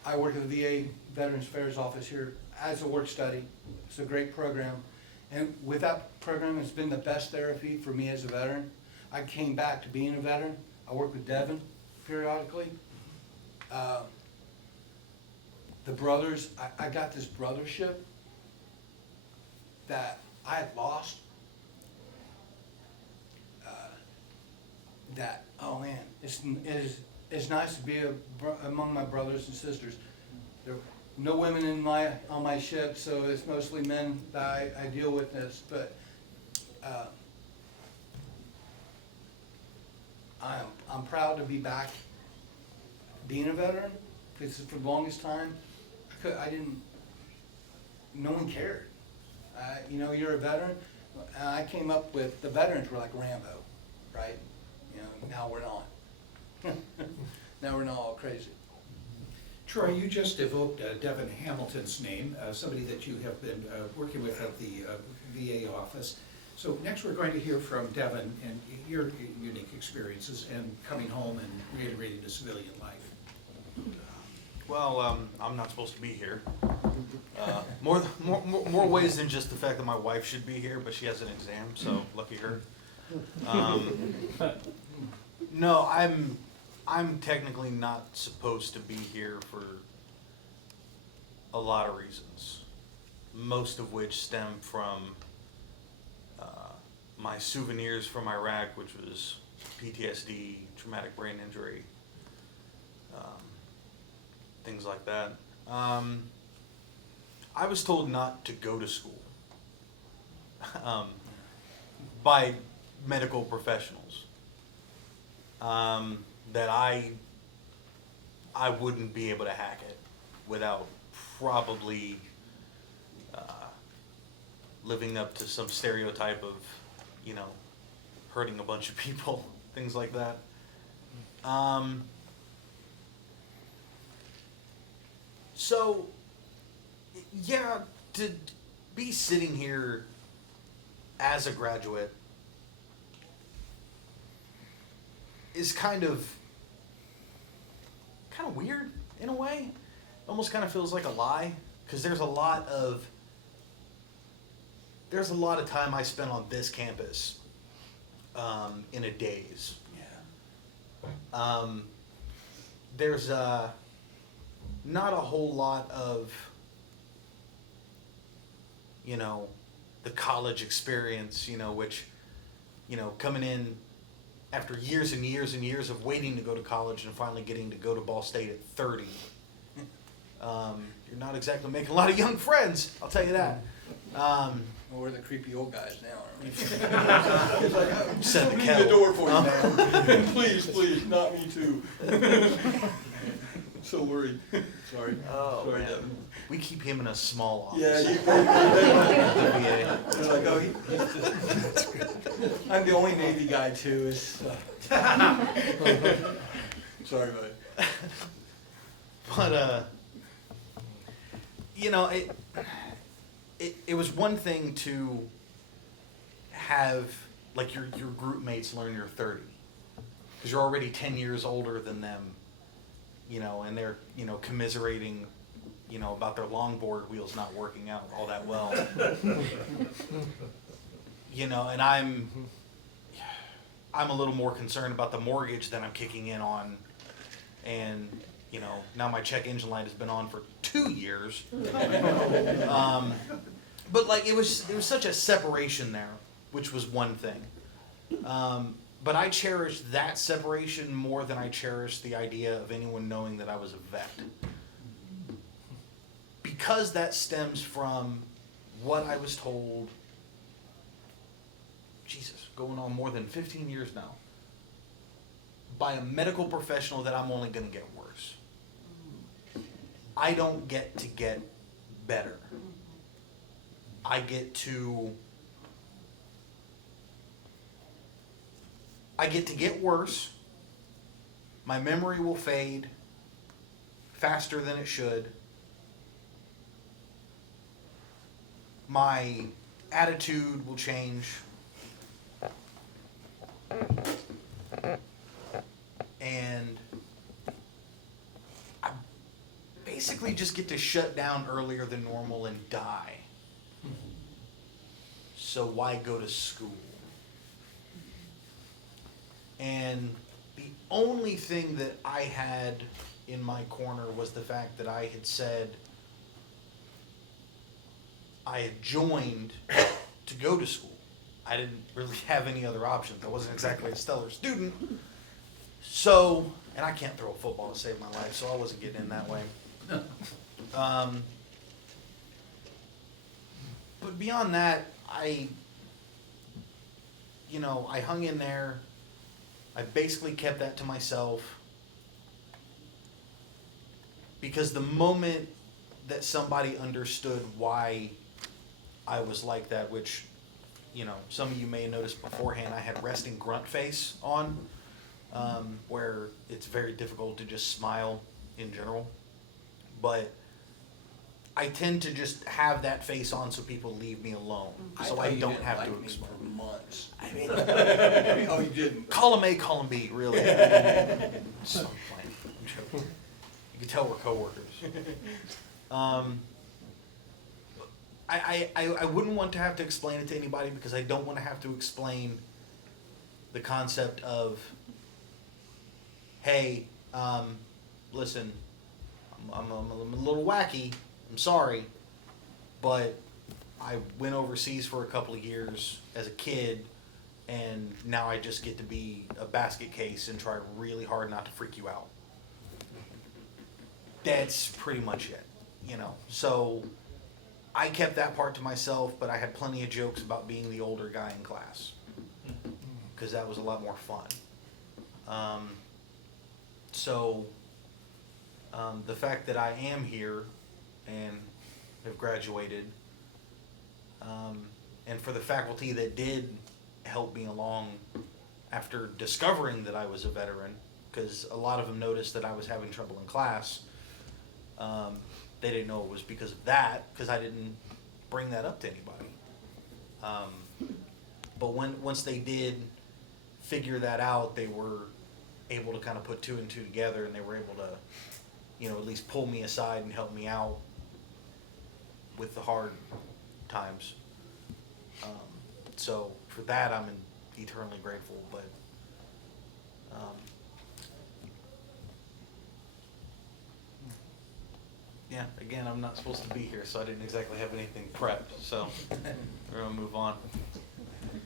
I work at the VA Veterans Affairs Office here as a work study. It's a great program. And with that program, it's been the best therapy for me as a veteran. I came back to being a veteran. I work with Devin periodically. The brothers, I got this brothership that I had lost. Oh man, it's nice to be among my brothers and sisters. There are no women on my ship, so it's mostly men that I deal with this. But I'm proud to be back being a veteran, because for the longest time no one cared. You know, you're a veteran. I came up with the veterans were like Rambo, right? You know, now we're not. Now we're not all crazy. Troy, you just evoked Devin Hamilton's name, somebody that you have been working with at the VA office. So next we're going to hear from Devin and your unique experiences and coming home and reiterating the civilian life. Well, I'm not supposed to be here. More ways than just the fact that my wife should be here, but she has an exam, so lucky her. No, I'm technically not supposed to be here for a lot of reasons, most of which stem from my souvenirs from Iraq, which was PTSD, traumatic brain injury, things like that. I was told not to go to school by medical professionals, that I wouldn't be able to hack it without probably living up to some stereotype of, you know, hurting a bunch of people, things like that. So, yeah, to be sitting here as a graduate is kind of weird in a way. It almost kind of feels like a lie, because there's a lot of time I spent on this campus in a daze. Yeah. There's not a whole lot of, you know, the college experience, you know, which, you know, coming in after years and years and years of waiting to go to college and finally getting to go to Ball State at 30. You're not exactly making a lot of young friends, I'll tell you that. Well, we're the creepy old guys now, aren't we? Set the Leave kettle. the door for you, man. Please, not me too. So worried. Sorry. Oh, Sorry, man. Devin. We keep him in a small office. Yeah, VA. They're like, oh, I'm the only Navy guy too. Sorry, buddy. But you know, it was one thing to have like your group mates learn you're 30, because you're already 10 years older than them, you know, and they're, you know, commiserating, you know, about their longboard wheels not working out all that well. You know, and I'm a little more concerned about the mortgage that I'm kicking in on, and, you know, now my check engine light has been on for 2 years. But like, it was such a separation there, which was one thing. But I cherished that separation more than I cherished the idea of anyone knowing that I was a vet. Because that stems from what I was told, Jesus, going on more than 15 years now, by a medical professional that I'm only going to get worse. I don't get to get better. I get to get worse. My memory will fade faster than it should. My attitude will change. And I basically just get to shut down earlier than normal and die. So why go to school? And the only thing that I had in my corner was the fact that I had said I had joined to go to school. I didn't really have any other options. I wasn't exactly a stellar student. So, and I can't throw a football to save my life, so I wasn't getting in that way. But beyond that, I hung in there. I basically kept that to myself. Because the moment that somebody understood why I was like that, which, you know, some of you may have noticed beforehand, I had resting grunt face on, where it's very difficult to just smile in general. But I tend to just have that face on so people leave me alone, so I don't have to explain. For months. I mean, Oh, you didn't? column A, column B, really. So I'm playing. I'm joking. You can tell we're coworkers. I wouldn't want to have to explain it to anybody because I don't want to have to explain the concept of, hey, listen, I'm a little wacky. I'm sorry, but I went overseas for a couple of years as a kid, and now I just get to be a basket case and try really hard not to freak you out. That's pretty much it, you know. So I kept that part to myself, but I had plenty of jokes about being the older guy in class because that was a lot more fun. The fact that I am here and have graduated, and for the faculty that did help me along after discovering that I was a veteran, because a lot of them noticed that I was having trouble in class. They didn't know it was because of that, because I didn't bring that up to anybody. But once they did figure that out, they were able to kind of put two and two together, and they were able to, you know, at least pull me aside and help me out with the hard times. So for that, I'm eternally grateful. But yeah, again, I'm not supposed to be here, so I didn't exactly have anything prepped. So we're gonna move on.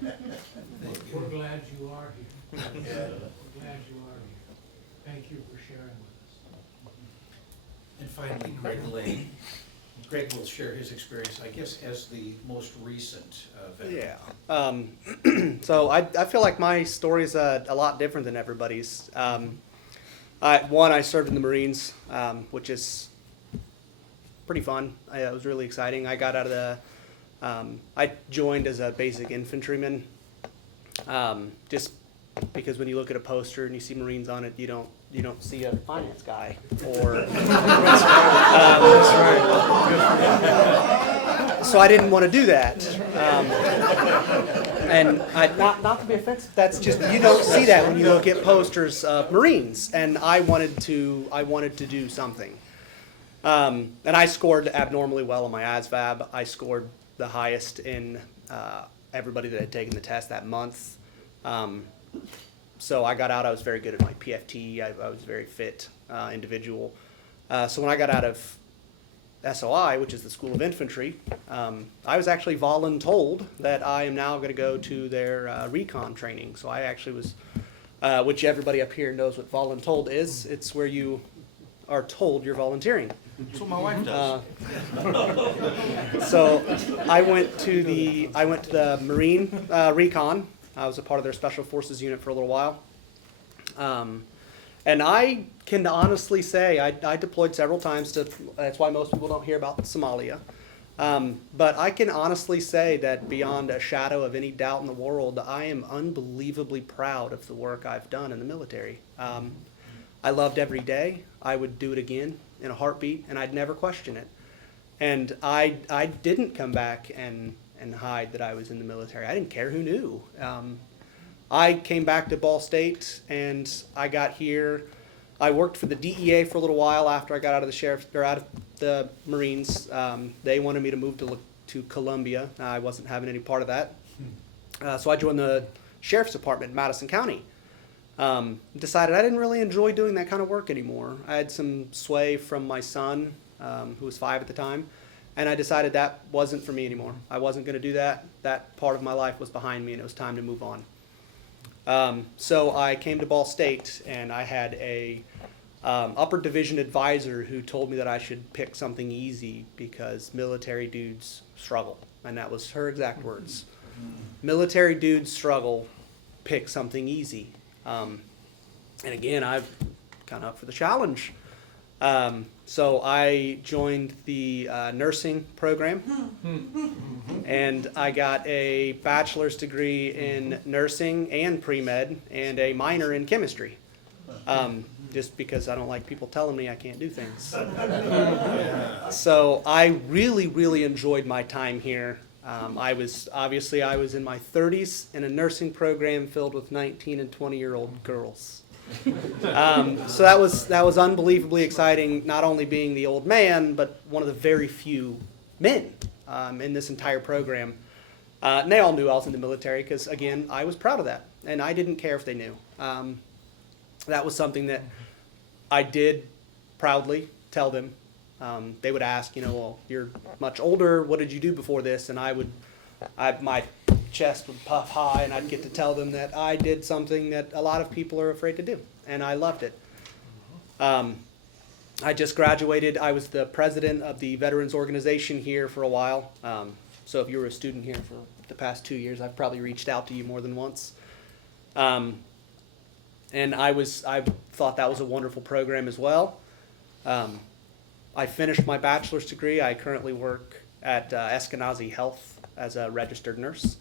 We're glad you are here. We're glad you are here. Thank you for sharing with us. And finally, Greg will share his experience, I guess, as the most recent veteran. Yeah. So I feel like my story is a lot different than everybody's. I served in the Marines, which is pretty fun. It was really exciting. I got out of the, I joined as a basic infantryman, just because when you look at a poster and you see Marines on it, you don't see a finance guy or. So I didn't want to do that. And not to be offensive, that's just, you don't see that when you look at posters of Marines. And I wanted to do something. And I scored abnormally well on my ASVAB. I scored the highest in everybody that had taken the test that month. So I got out, I was very good at my PFT. I was a very fit individual. So when I got out of SOI, which is the School of Infantry, I was actually voluntold that I am now going to go to their recon training. So I actually was, which everybody up here knows what voluntold is. It's where you are told you're volunteering. That's what my wife does. So I went to the Marine recon. I was a part of their Special Forces unit for a little while. And I can honestly say I deployed several times to, that's why most people don't hear about Somalia. But I can honestly say that beyond a shadow of any doubt in the world, I am unbelievably proud of the work I've done in the military. I loved every day. I would do it again in a heartbeat, and I'd never question it. And I didn't come back and hide that I was in the military. I didn't care who knew. I came back to Ball State, and I got here. I worked for the DEA for a little while after I got out of the Marines. They wanted me to move to Columbia. I wasn't having any part of that. So I joined the Sheriff's Department in Madison County. Decided I didn't really enjoy doing that kind of work anymore. I had some sway from my son, who was 5 at the time, and I decided that wasn't for me anymore. I wasn't going to do that. That part of my life was behind me, and it was time to move on. So I came to Ball State, and I had a upper division advisor who told me that I should pick something easy because military dudes struggle, and that was her exact words. Military dudes struggle, pick something easy. And again, I'm kind of up for the challenge. So I joined the nursing program, and I got a bachelor's degree in nursing and pre-med and a minor in chemistry, just because I don't like people telling me I can't do things. So I really, really enjoyed my time here. I was in my 30s in a nursing program filled with 19 and 20-year-old girls. So that was unbelievably exciting, not only being the old man, but one of the very few men in this entire program. And they all knew I was in the military because, again, I was proud of that, and I didn't care if they knew. That was something that I did proudly tell them. They would ask, well, you're much older, what did you do before this? And my chest would puff high, and I'd get to tell them that I did something that a lot of people are afraid to do, and I loved it. I just graduated. I was the president of the Veterans Organization here for a while. So if you were a student here for the past 2 years, I've probably reached out to you more than once. And I thought that was a wonderful program as well. I finished my bachelor's degree. I currently work at Eskenazi Health as a registered nurse.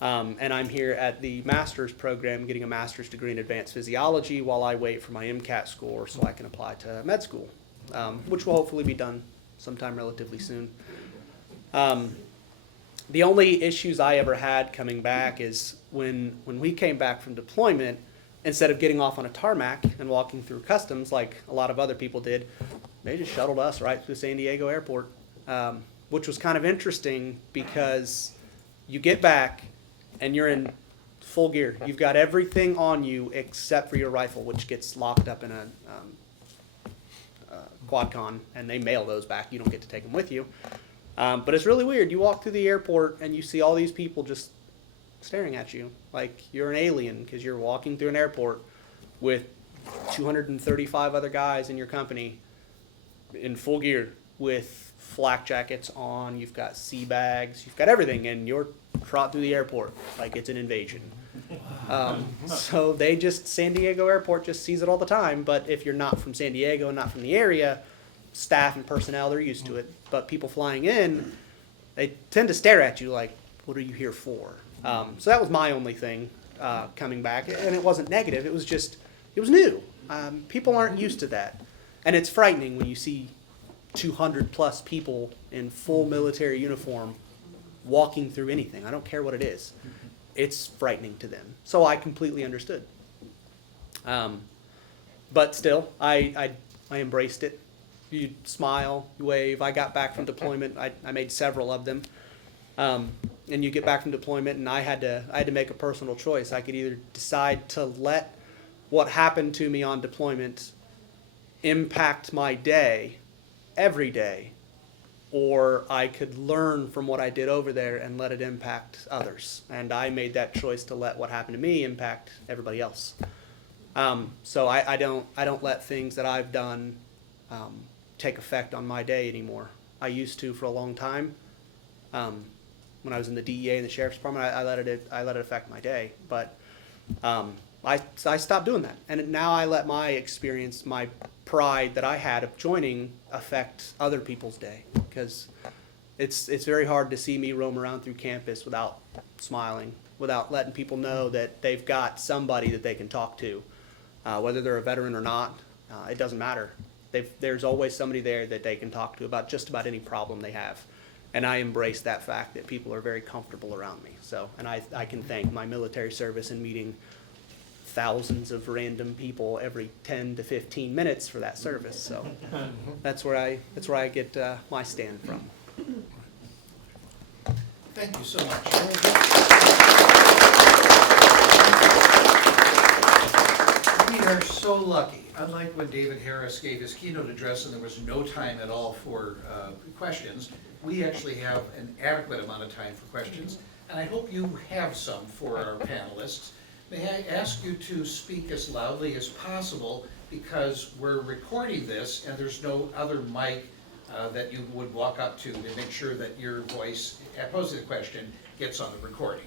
And I'm here at the master's program getting a master's degree in advanced physiology while I wait for my MCAT score so I can apply to med school, which will hopefully be done sometime relatively soon. The only issues I ever had coming back is when we came back from deployment, instead of getting off on a tarmac and walking through customs like a lot of other people did, they just shuttled us right through San Diego airport, which was kind of interesting because you get back and you're in full gear. You've got everything on you except for your rifle, which gets locked up in a quad-con, and they mail those back. You don't get to take them with you. But it's really weird. You walk through the airport and you see all these people just staring at you like you're an alien because you're walking through an airport with 235 other guys in your company in full gear with flak jackets on. You've got sea bags. You've got everything, and you're trot through the airport like it's an invasion. So San Diego Airport just sees it all the time. But if you're not from San Diego and not from the area, staff and personnel, they're used to it. But people flying in, they tend to stare at you like, what are you here for? So that was my only thing coming back. And it wasn't negative. It was new. People aren't used to that. And it's frightening when you see 200 plus people in full military uniform walking through anything. I don't care what it is. it's frightening to them. So I completely understood. But still, I embraced it. You smile, you wave. I got back from deployment. I made several of them. And you get back from deployment, and I had to make a personal choice. I could either decide to let what happened to me on deployment impact my day every day, or I could learn from what I did over there and let it impact others. And I made that choice to let what happened to me impact everybody else. So I don't let things that I've done take effect on my day anymore. I used to for a long time. When I was in the DEA and the Sheriff's Department, I let it affect my day. But I stopped doing that. And now I let my experience, my pride that I had of joining affect other people's day. Because it's very hard to see me roam around through campus without smiling, without letting people know that they've got somebody that they can talk to. Whether they're a veteran or not, it doesn't matter. There's always somebody there that they can talk to about just about any problem they have. And I embrace that fact that people are very comfortable around me. So, and I can thank my military service in meeting thousands of random people every 10 to 15 minutes for that service. So that's where I get my stand from. Thank you so much. We are so lucky. Unlike when David Harris gave his keynote address and there was no time at all for questions, we actually have an adequate amount of time for questions. And I hope you have some for our panelists. May I ask you to speak as loudly as possible, because we're recording this and there's no other mic that you would walk up to make sure that your voice, posing the question, gets on the recording.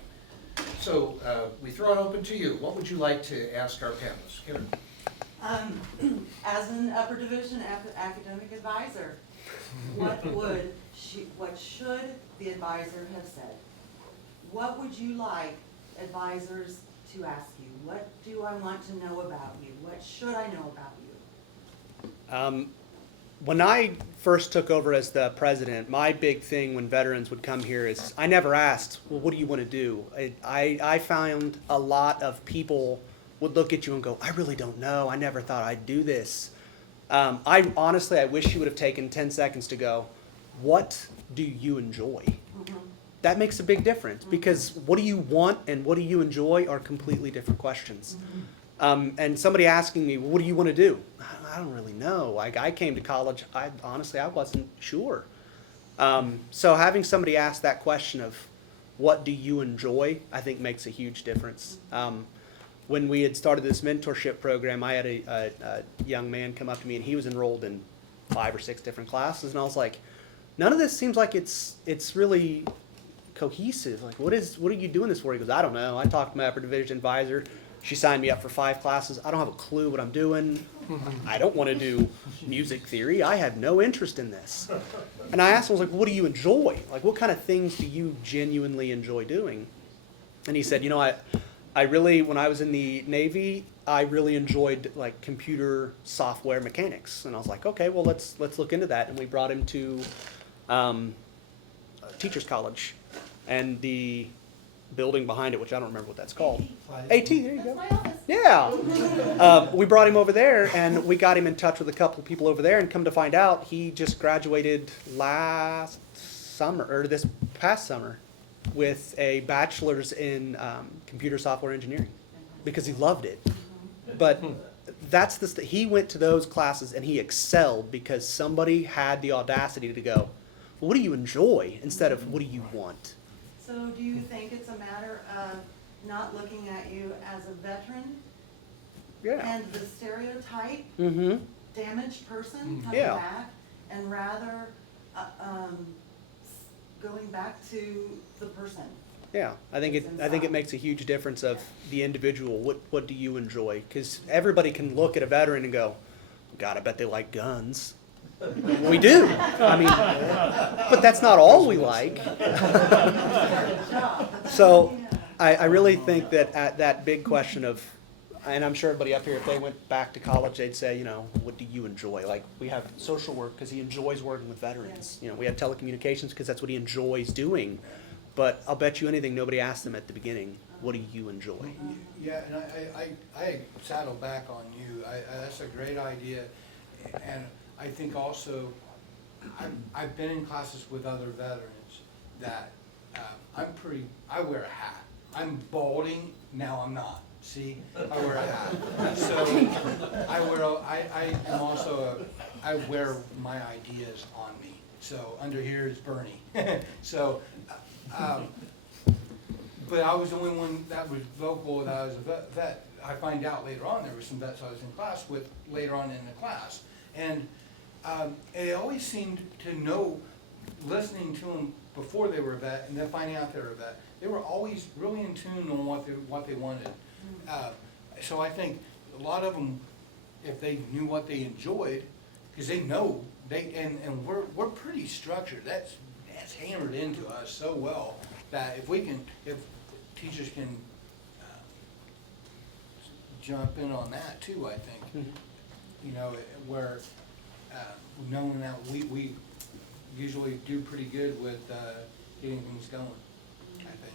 So we throw it open to you. What would you like to ask our panelists? Karen? As an upper division academic advisor, what should the advisor have said? What would you like advisors to ask you? What do I want to know about you? What should I know about you? When I first took over as the president, my big thing when veterans would come here is I never asked, well, what do you want to do? I found a lot of people would look at you and go, I really don't know. I never thought I'd do this. I honestly wish you would have taken 10 seconds to go, what do you enjoy? Mm-hmm. That makes a big difference, because what do you want and what do you enjoy are completely different questions. Mm-hmm. And somebody asking me, well, what do you want to do? I don't really know. Like, I came to college, I wasn't sure. So having somebody ask that question of what do you enjoy, I think makes a huge difference. When we had started this mentorship program, I had a young man come up to me, and he was enrolled in 5 or 6 different classes, and I was like, none of this seems like it's really cohesive. Like, what are you doing this for? He goes, I don't know. I talked to my upper division advisor. She signed me up for 5 classes. I don't have a clue what I'm doing. I don't want to do music theory. I have no interest in this. And I asked him, I was like, what do you enjoy? Like, what kind of things do you genuinely enjoy doing? And he said, you know, I really, when I was in the Navy, I really enjoyed like computer software mechanics. And I was like, okay, well, let's look into that. And we brought him to Teachers College and the building behind it, which I don't remember what that's called. AT, there you go. Yeah. We brought him over there, and we got him in touch with a couple of people over there, and come to find out, he just graduated last summer, or this past summer, with a bachelor's in computer software engineering, because he loved it. But that's he went to those classes and he excelled because somebody had the audacity to go, well, what do you enjoy, instead of what do you want? So do you think it's a matter of not looking at you as a veteran Yeah. and the stereotype Mm-hmm. damaged person coming Yeah. back, and rather going back to the person? Yeah, I think it makes a huge difference of the individual. What do you enjoy? Because everybody can look at a veteran and go, God, I bet they like guns. We do. I mean, but that's not all we like. So I really think that at that big question of, and I'm sure everybody up here, if they went back to college, they'd say, you know, what do you enjoy? Like, we have social work because he enjoys working with veterans. You know, we have telecommunications because that's what he enjoys doing. But I'll bet you anything, nobody asked them at the beginning, What do you enjoy? Yeah, and I saddle back on you. That's a great idea. And I think also, I've been in classes with other veterans that I wear a hat. I'm balding, now I'm not. See, I wear a hat. So I wear my ideas on me. So under here is Bernie. So, but I was the only one that was vocal that I was a vet. I find out later on there were some vets I was in class with later on in the class. And it always seemed to know, listening to them before they were a vet and then finding out they were a vet, they were always really in tune on what they wanted. So I think a lot of them, if they knew what they enjoyed, because they know, and we're pretty structured. That's hammered into us so well that if teachers can jump in on that too, I think, you know, where knowing that we usually do pretty good with getting things going, I think.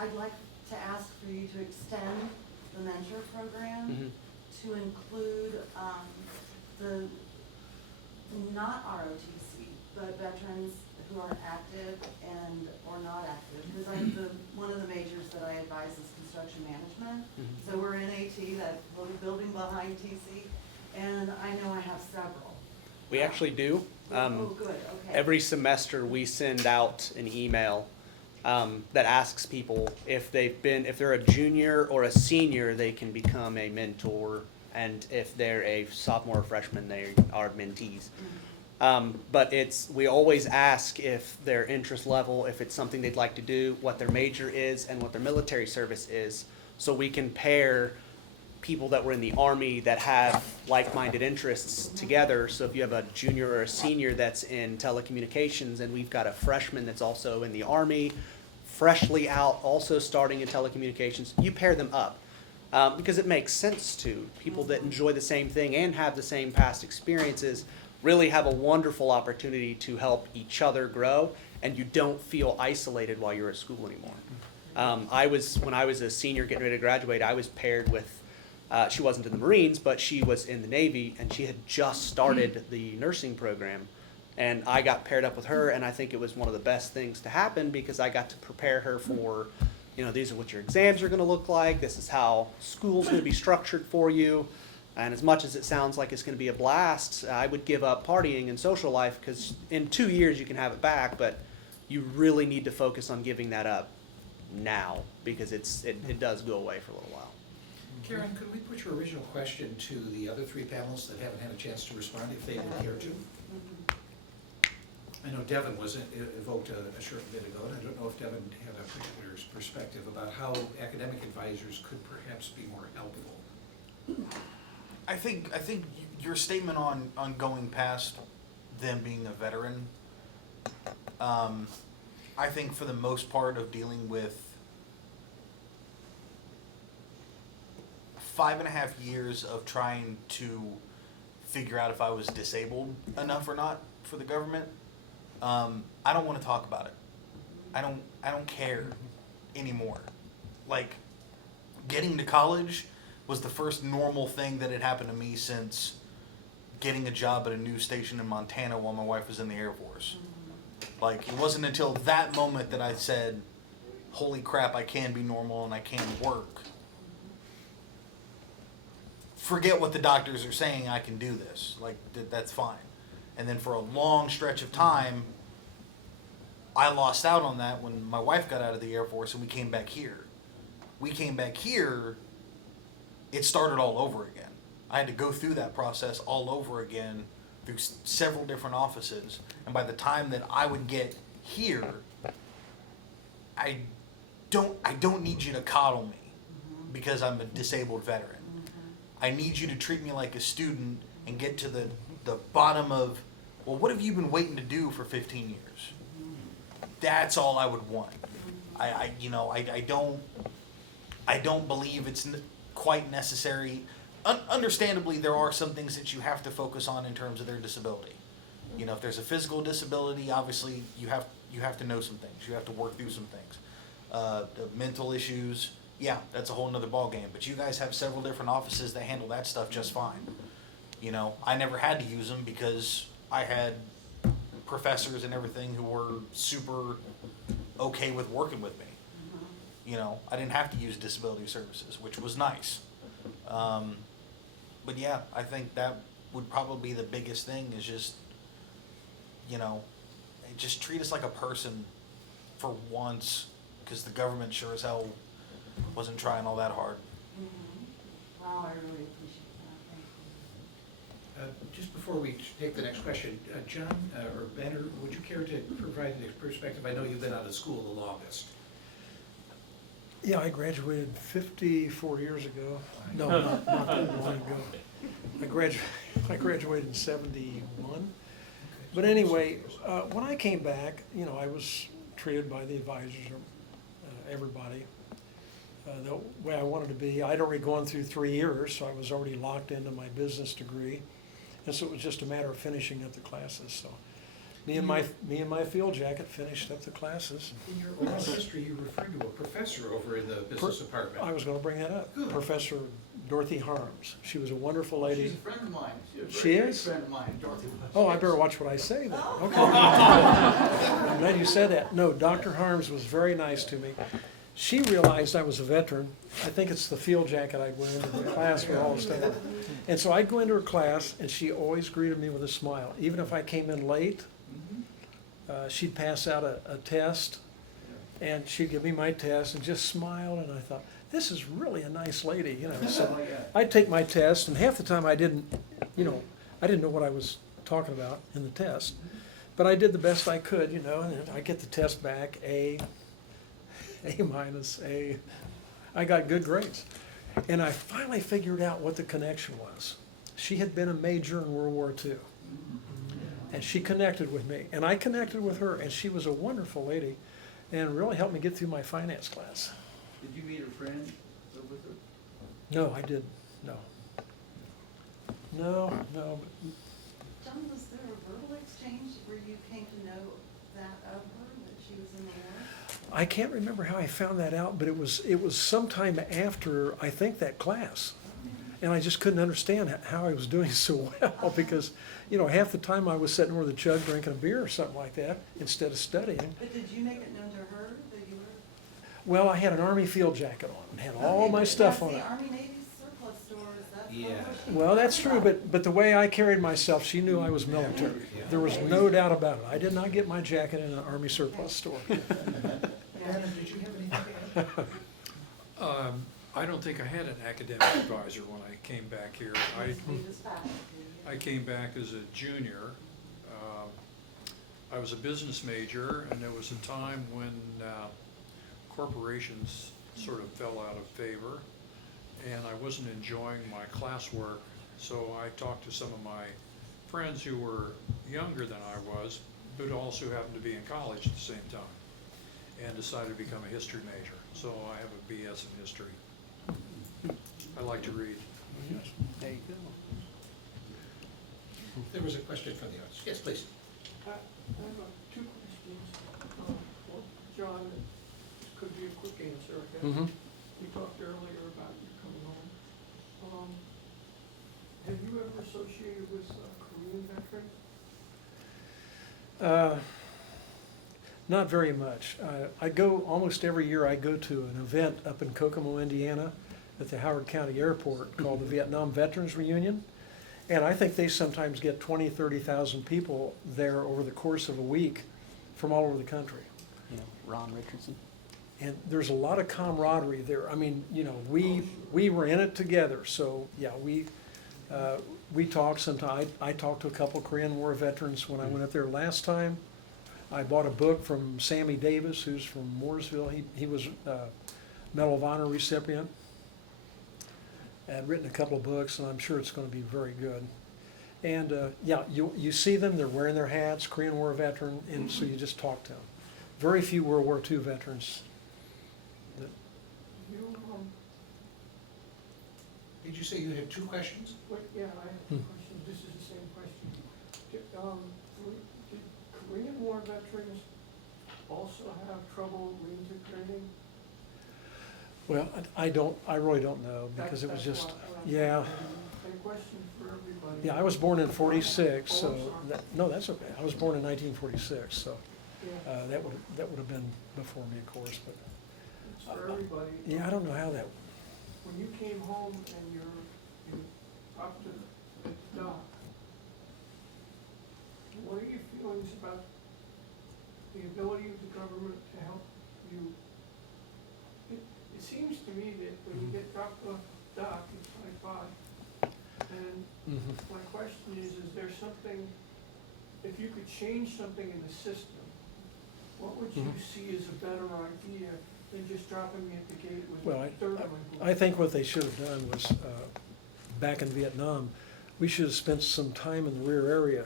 I'd like to ask for you to extend the mentor program to include the not ROTC, but veterans who are active and or not active. Because one of the majors that I advise is construction management. So we're in AT, that little building behind TC, and I know I have several. We actually do. Oh, good, okay. Every semester we send out an email that asks people if they're a junior or a senior, they can become a mentor, and if they're a sophomore or freshman, they are mentees. But we always ask if their interest level, if it's something they'd like to do, what their major is, and what their military service is, so we can pair people that were in the Army that have like-minded interests together. So if you have a junior or a senior that's in telecommunications, and we've got a freshman that's also in the Army, freshly out, also starting in telecommunications, you pair them up. Because it makes sense to. People that enjoy the same thing and have the same past experiences really have a wonderful opportunity to help each other grow, and you don't feel isolated while you're at school anymore. When I was a senior getting ready to graduate, I was paired with, she wasn't in the Marines, but she was in the Navy, and she had just started the nursing program. And I got paired up with her, and I think it was one of the best things to happen, because I got to prepare her for, you know, these are what your exams are going to look like, this is how school's going to be structured for you. And as much as it sounds like it's going to be a blast, I would give up partying and social life, because in 2 years you can have it back, but you really need to focus on giving that up now, because it does go away for a little while. Karen, could we put your original question to the other three panelists that haven't had a chance to respond, if they would care to? I know Devin was evoked a short bit ago, and I don't know if Devin had a particular perspective about how academic advisors could perhaps be more helpful. I think your statement on going past them being a veteran, I think for the most part of dealing with 5.5 years of trying to figure out if I was disabled enough or not for the government, I don't want to talk about it. I don't care anymore. Like, getting to college was the first normal thing that had happened to me since getting a job at a news station in Montana while my wife was in the Air Force. Like, it wasn't until that moment that I said, holy crap, I can be normal and I can work. Forget what the doctors are saying, I can do this. Like, that's fine. And then for a long stretch of time, I lost out on that when my wife got out of the Air Force and we came back here. It started all over again. I had to go through that process all over again through several different offices. And by the time that I would get here, I don't need you to coddle me because I'm a disabled veteran. I need you to treat me like a student and get to the bottom of, well, what have you been waiting to do for 15 years? That's all I would want. I don't believe it's quite necessary. Understandably, there are some things that you have to focus on in terms of their disability. You know, if there's a physical disability, obviously you have to know some things. You have to work through some things. mental issues, yeah, that's a whole nother ballgame. But you guys have several different offices that handle that stuff just fine. You know, I never had to use them because I had professors and everything who were super okay with working with me. You know, I didn't have to use disability services, which was nice. But yeah, I think that would probably be the biggest thing is just, you know, just treat us like a person for once, because the government sure as hell wasn't trying all that hard. Wow, I really appreciate that, thank you. Just before we take the next question, John or Ben, would you care to provide a perspective? I know you've been out of school the longest. Yeah, I graduated 54 years ago. No, not that long ago. I graduated in 71. But anyway, when I came back, you know, I was treated by the advisors, everybody, the way I wanted to be. I'd already gone through 3 years, so I was already locked into my business degree. And so it was just a matter of finishing up the classes. So me and my field jacket finished up the classes. In your oral history, you referred to a professor over in the business department. I was going to bring that up. Good. Professor Dorothy Harms. She was a wonderful lady. She's a friend of mine. She is? Friend of mine, Dorothy. Oh, I better watch what I say then. Okay. I'm glad you said that. No, Dr. Harms was very nice to me. She realized I was a veteran. I think it's the field jacket I'd wear into the class for all the stuff. And so I'd go into her class, and she always greeted me with a smile. Even if I came in late, she'd pass out a test, and she'd give me my test and just smile, and I thought, this is really a nice lady, you know. So I'd take my test, and half the time I didn't know what I was talking about in the test. But I did the best I could, you know, and I get the test back, A minus, A. I got good grades. And I finally figured out what the connection was. She had been a major in World War II. And she connected with me, and I connected with her, and she was a wonderful lady, and really helped me get through my finance class. Did you meet a friend with her? No, I didn't, no. No. John, was there a verbal exchange where you came to know that of her, that she was in the war? I can't remember how I found that out, but it was sometime after, I think, that class. And I just couldn't understand how I was doing so well because, you know, half the time I was sitting with a jug drinking a beer or something like that instead of studying. But did you make it known to her that you were? Well, I had an Army field jacket on and had all my stuff on it. The Army Navy surplus stores, that's Yeah. what she Well, that's talked true, about. but the way I carried myself, she knew I was military. There was no doubt about it. I did not get my jacket in an Army surplus store. Anna, did you have anything to add? I don't think I had an academic advisor when I came back here. We just passed it to you. I came back as a junior. I was a business major, and there was a time when corporations sort of fell out of favor, and I wasn't enjoying my classwork, so I talked to some of my friends who were younger than I was, but also happened to be in college at the same time, and decided to become a history major. So I have a BS in history. I like to read. There you go. There was a question from the audience. Yes, please. I have two questions. Well, John, this could be a quick answer, okay? Mhm. You talked earlier about you coming home. Have you ever associated with Korean veterans? Not very much. I go, almost every year I go to an event up in Kokomo, Indiana, at the Howard County Airport called the Vietnam Veterans Reunion. And I think they sometimes get 20, 30,000 people there over the course of a week from all over the country. You know, Ron Richardson. And there's a lot of camaraderie there. I mean, you know, we were in it together. So yeah, we talk sometimes. I talked to a couple Korean War veterans when I went up there last time. I bought a book from Sammy Davis, who's from Mooresville. He was a Medal of Honor recipient. I've written a couple of books, and I'm sure it's going to be very good. And yeah, you see them, they're wearing their hats, Korean War veteran, and so you just talk to them. Very few World War II veterans. You, Did you say you had two questions? yeah, I have two questions. This is the same question. Did Korean War veterans also have trouble reintegrating Well, I really don't know, because it was That's just, what I'm yeah. saying. A question for everybody. Yeah, I was born in 46, Oh, so, I'm sorry. no, that's okay. I was born in 1946, so Yeah, that would have been before me, of course, but, it's for everybody. yeah, I don't know how that, When you came home and you up to the dock, what are your feelings about the ability of the government to help you? It seems to me that when you get dropped off the dock, it's like five. And my question is there something, if you could change something in the system, what would you see as a better idea than just dropping me at the gate with well, a third of my I think what they should have done was, back in Vietnam, we should have spent some time in the rear area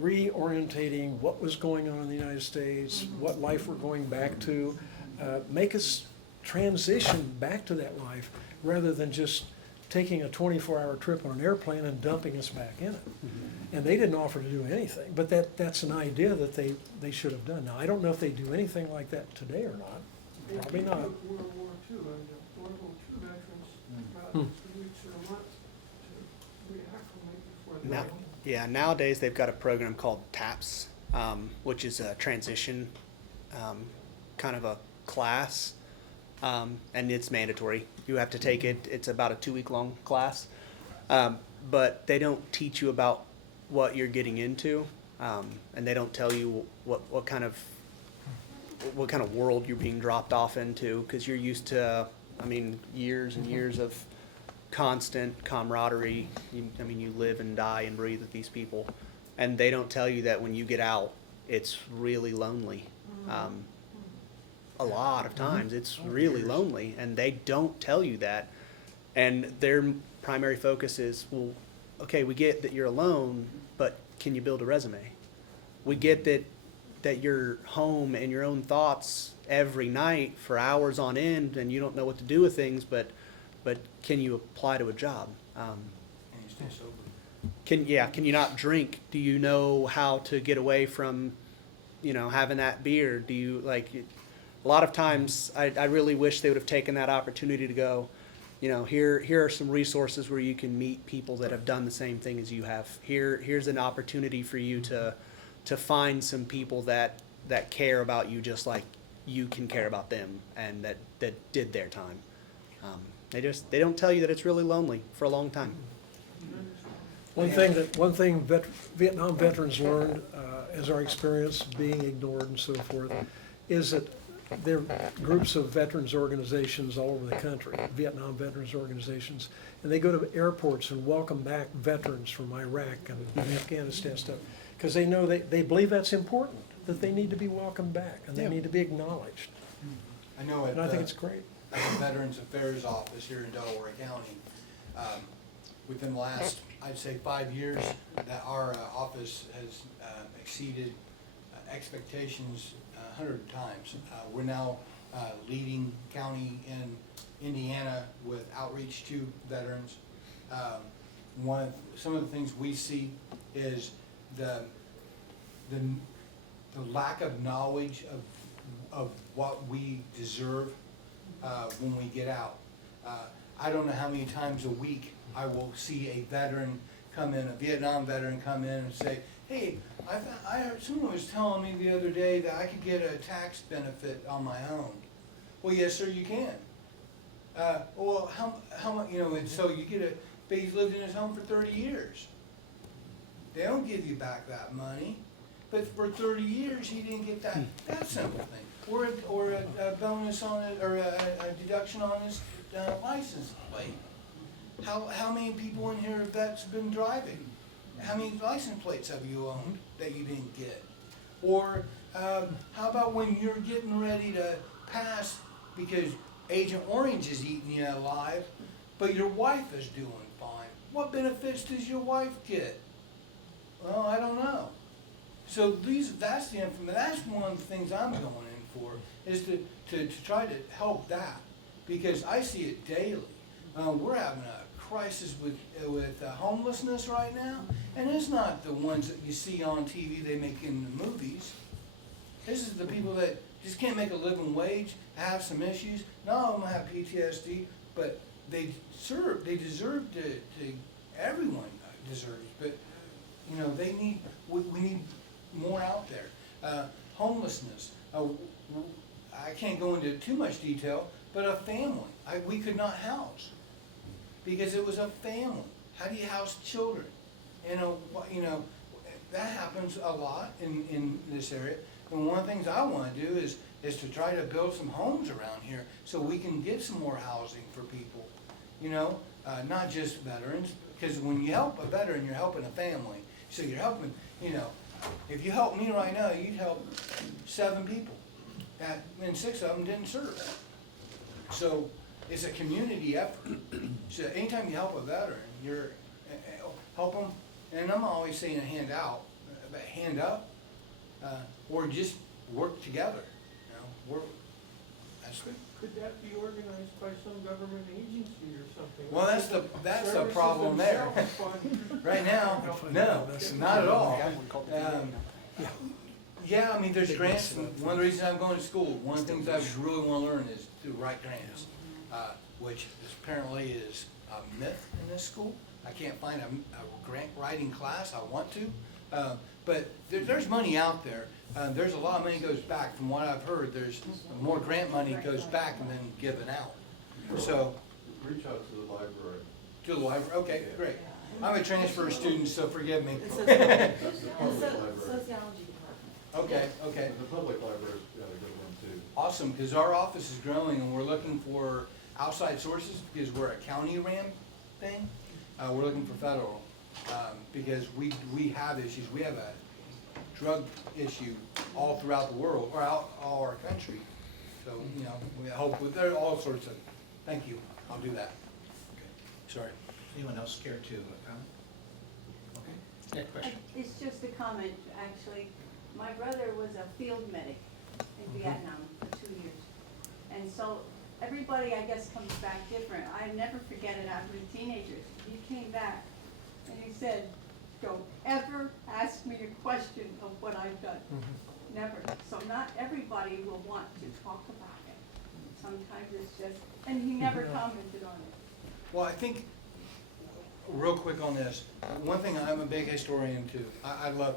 reorientating what was going on in the United States, what life we're going back to, make us transition back to that life rather than just taking a 24-hour trip on an airplane and dumping us back in it. And they didn't offer to do anything, but that's an idea that they should have done. Now, I don't know if they do anything like that today or not. Probably not. World War II, World War II veterans, about 3 weeks or a month to reacclimate before they Now, go home. yeah, nowadays they've got a program called TAPS, which is a transition kind of a class, and it's mandatory. You have to take it. It's about a 2-week long class, but they don't teach you about what you're getting into, and they don't tell you what kind of world you're being dropped off into, because you're used to, years and years of constant camaraderie. You live and die and breathe with these people, and they don't tell you that when you get out, it's really lonely. A lot of times it's really lonely, and they don't tell you that. And their primary focus is, well, okay, we get that you're alone, but can you build a resume? We get that you're home and your own thoughts every night for hours on end, and you don't know what to do with things, but can you apply to a job? And you stay sober. Can you not drink? Do you know how to get away from, having that beer? Do you a lot of times I really wish they would have taken that opportunity to go, here are some resources where you can meet people that have done the same thing as you have. Here's an opportunity for you to find some people that care about you just like you can care about them, and that did their time. They don't tell you that it's really lonely for a long time. One thing Vietnam veterans learned as our experience being ignored and so forth is that there are groups of veterans organizations all over the country, Vietnam veterans organizations, and they go to airports and welcome back veterans from Iraq and Afghanistan stuff, because they know they believe that's important, that they need to be welcomed back and they need to be acknowledged. I know And I think it's great. at the Veterans Affairs Office here in Delaware County, within the last, I'd say 5 years, that our office has exceeded expectations 100 times. We're now leading county in Indiana with outreach to veterans. Some of the things we see is the lack of knowledge of what we deserve when we get out. I don't know how many times a week I will see a veteran come in, a Vietnam veteran come in and say, hey, I heard someone was telling me the other day that I could get a tax benefit on my own. Well, yes, sir, you can. Well, how much, and so you get but he's lived in his home for 30 years. They don't give you back that money, but for 30 years he didn't get that simple thing. Or a bonus on it, or a deduction on his license plate. How many people in here that's been driving? How many license plates have you owned that you didn't get? Or how about when you're getting ready to pass because Agent Orange is eating you alive, but your wife is doing fine? What benefits does your wife get? Well, I don't know. So that's the information. That's one of the things I'm going in for, is to try to help that, because I see it daily. We're having a crisis with homelessness right now, and it's not the ones that you see on TV they make in the movies. This is the people that just can't make a living wage, have some issues. Not all of them have PTSD, but they deserve to everyone deserves, but, you know, we need more out there. Homelessness, I can't go into too much detail, but a family, we could not house, because it was a family. How do you house children? You know, that happens a lot in this area. And one of the things I want to do is to try to build some homes around here so we can get some more housing for people. You know, not just veterans, because when you help a veteran, you're helping a family. So you're helping, you know, if you help me right now, you'd help 7 people, and 6 of them didn't serve. So it's a community effort. So anytime you help a veteran, you're help them, and I'm always saying a hand out, but hand up, or just work together. You know, that's good. Could that be organized by some government agency or something? Well, that's the Services problem there. themselves fund- Right now, no, not at all. Yeah, I mean, there's grants, and one of the reasons I'm going to school, one of the things I really want to learn is to write grants, which apparently is a myth in this school. I can't find a grant writing class. I want to, but there's money out there. There's a lot of money goes back. From what I've heard, there's more grant money goes back than given out. So, Reach out to the library. to the library, okay, great. I'm a transfer student, so forgive me. The That's the public library. sociology department. Okay, okay. And the public library's got a good one too. Awesome, because our office is growing and we're looking for outside sources because we're a county RAM thing. We're looking for federal, because we have issues. We have a drug issue all throughout the world, or all our country. So, you know, we hope, there are all sorts of, thank you, I'll do that. Sorry. Anyone else care to comment? Okay, next question. It's just a comment, actually. My brother was a field medic in Vietnam for 2 years. And so everybody, I guess, comes back different. I never forget it after the teenagers. He came back and he said, "Don't ever ask me a question of what I've done." Never. So not everybody will want to talk about it. Sometimes it's just, and he never commented on it. Well, I think, real quick on this, one thing, I'm a big historian too. I love,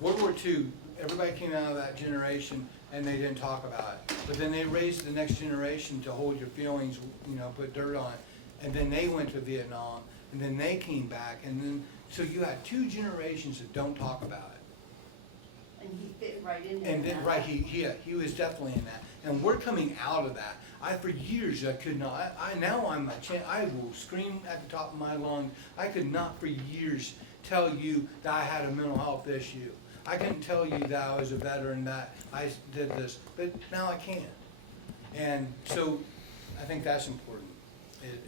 World War II, everybody came out of that generation and they didn't talk about it. But then they raised the next generation to hold your feelings, you know, put dirt on it. And then they went to Vietnam, and then they came back, and then, so you had 2 generations that don't talk about it. And he fit right in there. And then, right, he was definitely in that. And we're coming out of that. For years, I could not, now I will scream at the top of my lungs. I could not for years tell you that I had a mental health issue. I couldn't tell you that I was a veteran, that I did this, but now I can. And so, I think that's important.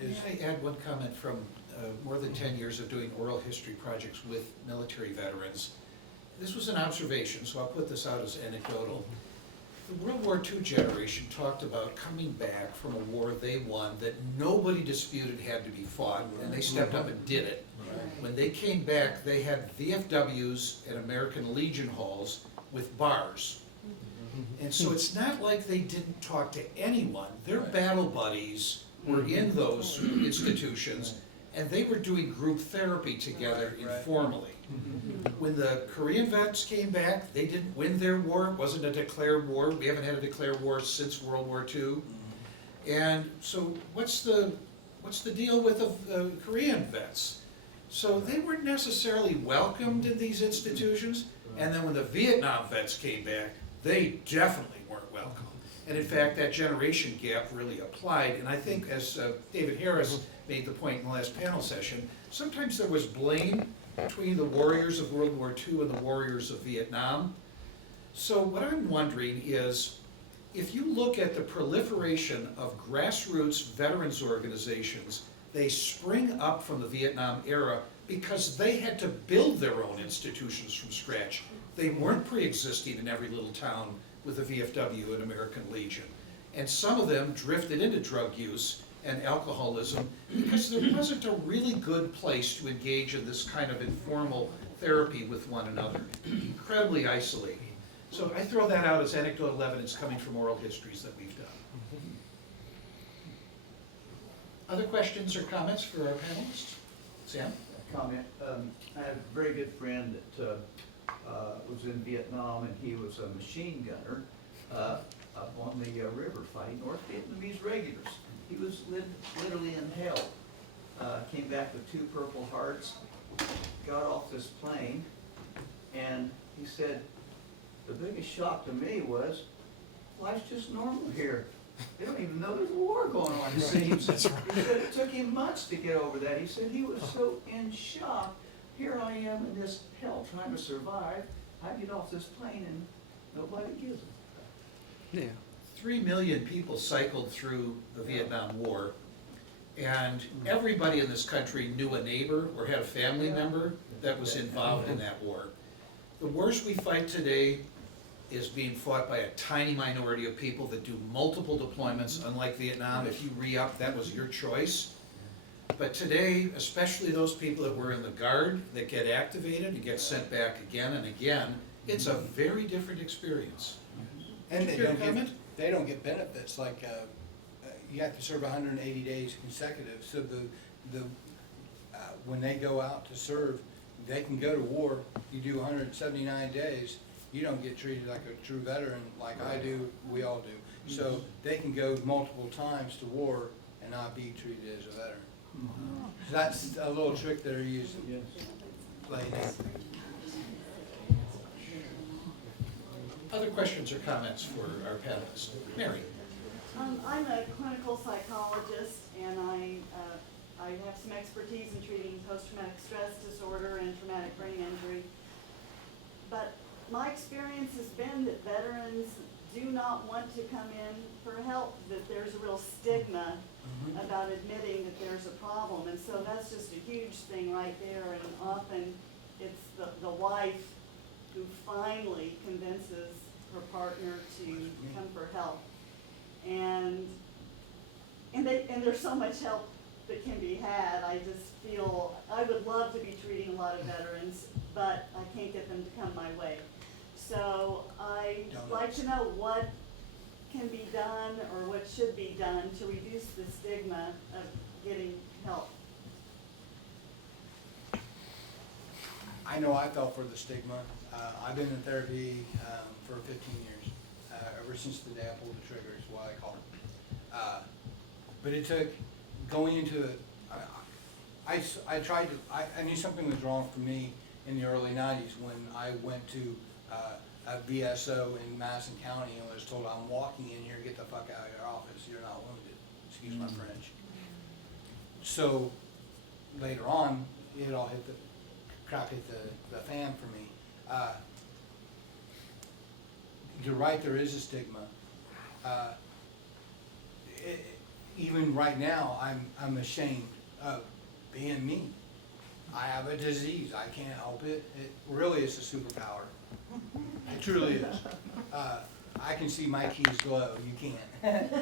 May I add one comment from more than 10 years of doing oral history projects with military veterans? This was an observation, so I'll put this out as anecdotal. The World War II generation talked about coming back from a war they won that nobody disputed had to be fought, and they stepped up and did it. When they came back, they had VFWs and American Legion halls with bars. And so it's not like they didn't talk to anyone. Their battle buddies were in those institutions, and they were doing group therapy together informally. When the Korean vets came back, they didn't win their war. It wasn't a declared war. We haven't had a declared war since World War II. And so what's the deal with the Korean vets? So they weren't necessarily welcomed in these institutions. And then when the Vietnam vets came back, they definitely weren't welcome. And in fact, that generation gap really applied. And I think, as David Harris made the point in the last panel session, sometimes there was blame between the warriors of World War II and the warriors of Vietnam. So what I'm wondering is, if you look at the proliferation of grassroots veterans organizations, they spring up from the Vietnam era because they had to build their own institutions from scratch. They weren't pre-existing in every little town with the VFW and American Legion. And some of them drifted into drug use and alcoholism because there wasn't a really good place to engage in this kind of informal therapy with one another. Incredibly isolating. So I throw that out as anecdotal evidence coming from oral histories that we've done. Other questions or comments for our panelists? Sam? Comment. I have a very good friend that was in Vietnam, and he was a machine gunner up on the river fighting North Vietnamese regulars. He was literally in hell. Came back with 2 Purple Hearts, got off this plane, and he said, the biggest shock to me was, life's just normal here. They don't even know there's a war going on, it seems. He said it took him months to get over that. He said he was so in shock. Here I am in this hell trying to survive. I get off this plane and nobody gives it. Yeah. 3 million people cycled through the Vietnam War, and everybody in this country knew a neighbor or had a family member that was involved in that war. The wars we fight today is being fought by a tiny minority of people that do multiple deployments. Unlike Vietnam, if you re-up, that was your choice. But today, especially those people that were in the Guard that get activated and get sent back again and again, it's a very different experience. And Did you hear a comment? they don't get benefits, like, you have to serve 180 days consecutive, so when they go out to serve, they can go to war, you do 179 days, you don't get treated like a true veteran like I do, we all do. So they can go multiple times to war and not be treated as a veteran. So that's a little trick they're using. Like, Other questions or comments for our panelists? Mary? I'm a clinical psychologist, and I have some expertise in treating post-traumatic stress disorder and traumatic brain injury. But my experience has been that veterans do not want to come in for help, that there's a real stigma about admitting that there's a problem. And so that's just a huge thing right there, and often it's the wife who finally convinces her partner to come for help. And there's so much help that can be had. I just feel, I would love to be treating a lot of veterans, but I can't get them to come my way. So I'd like to know what can be done or what should be done to reduce the stigma of getting help. I know I fell for the stigma. I've been in therapy for 15 years, ever since the day I pulled the trigger is what I call it. But it took going into it. I knew something was wrong for me in the early 90s when I went to a VSO in Madison County and was told, I'm walking in here, get the fuck out of your office, you're not wounded. Excuse my French. So later on, it all hit the fan for me. You're right, there is a stigma. Even right now, I'm ashamed of being me. I have a disease, I can't help it. It really is a superpower. It truly is. I can see my keys glow, you can't.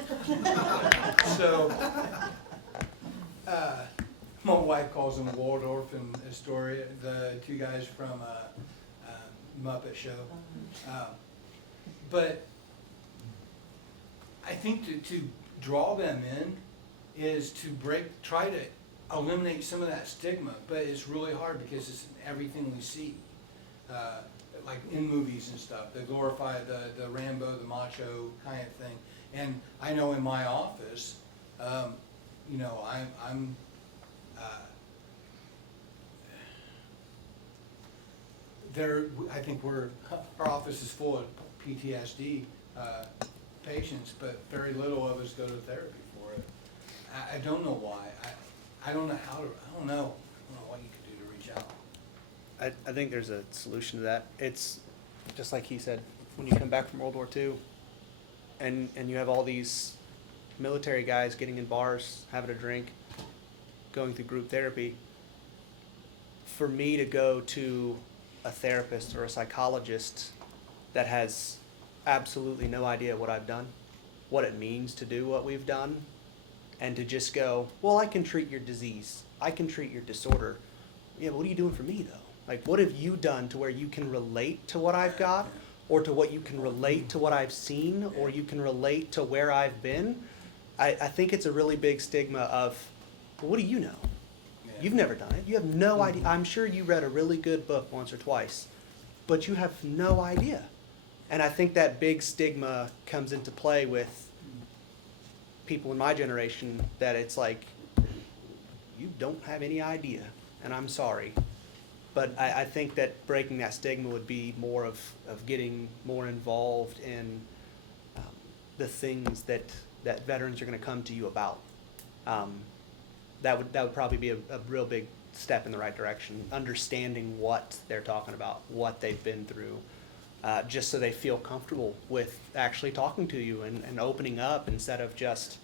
So, my wife calls them Waldorf and Astoria, the 2 guys from Muppet Show. But I think to draw them in is to try to eliminate some of that stigma, but it's really hard because it's in everything we see. Like in movies and stuff, they glorify the Rambo, the macho kind of thing. And I know in my office, you know, I'm there. I think our office is full of PTSD patients, but very little of us go to therapy for it. I don't know why. I don't know how to. I don't know what you could do to reach out. I think there's a solution to that. It's just like he said, when you come back from World War II and you have all these military guys getting in bars, having a drink, going through group therapy, for me to go to a therapist or a psychologist that has absolutely no idea what I've done, what it means to do what we've done, and to just go, well, I can treat your disease, I can treat your disorder. Yeah, but what are you doing for me though? Like, what have you done to where you can relate to what I've got? or to what you can relate to what I've seen, or you can relate to where I've been, I think it's a really big stigma of, well, what do you know? Yeah. You've never done it. You have no idea. I'm sure you read a really good book once or twice, but you have no idea. And I think that big stigma comes into play with people in my generation, that it's like, you don't have any idea, and I'm sorry. But I think that breaking that stigma would be more of getting more involved in the things that veterans are going to come to you about. That would probably be a real big step in the right direction, understanding what they're talking about, what they've been through, just so they feel comfortable with actually talking to you and opening up, instead of just,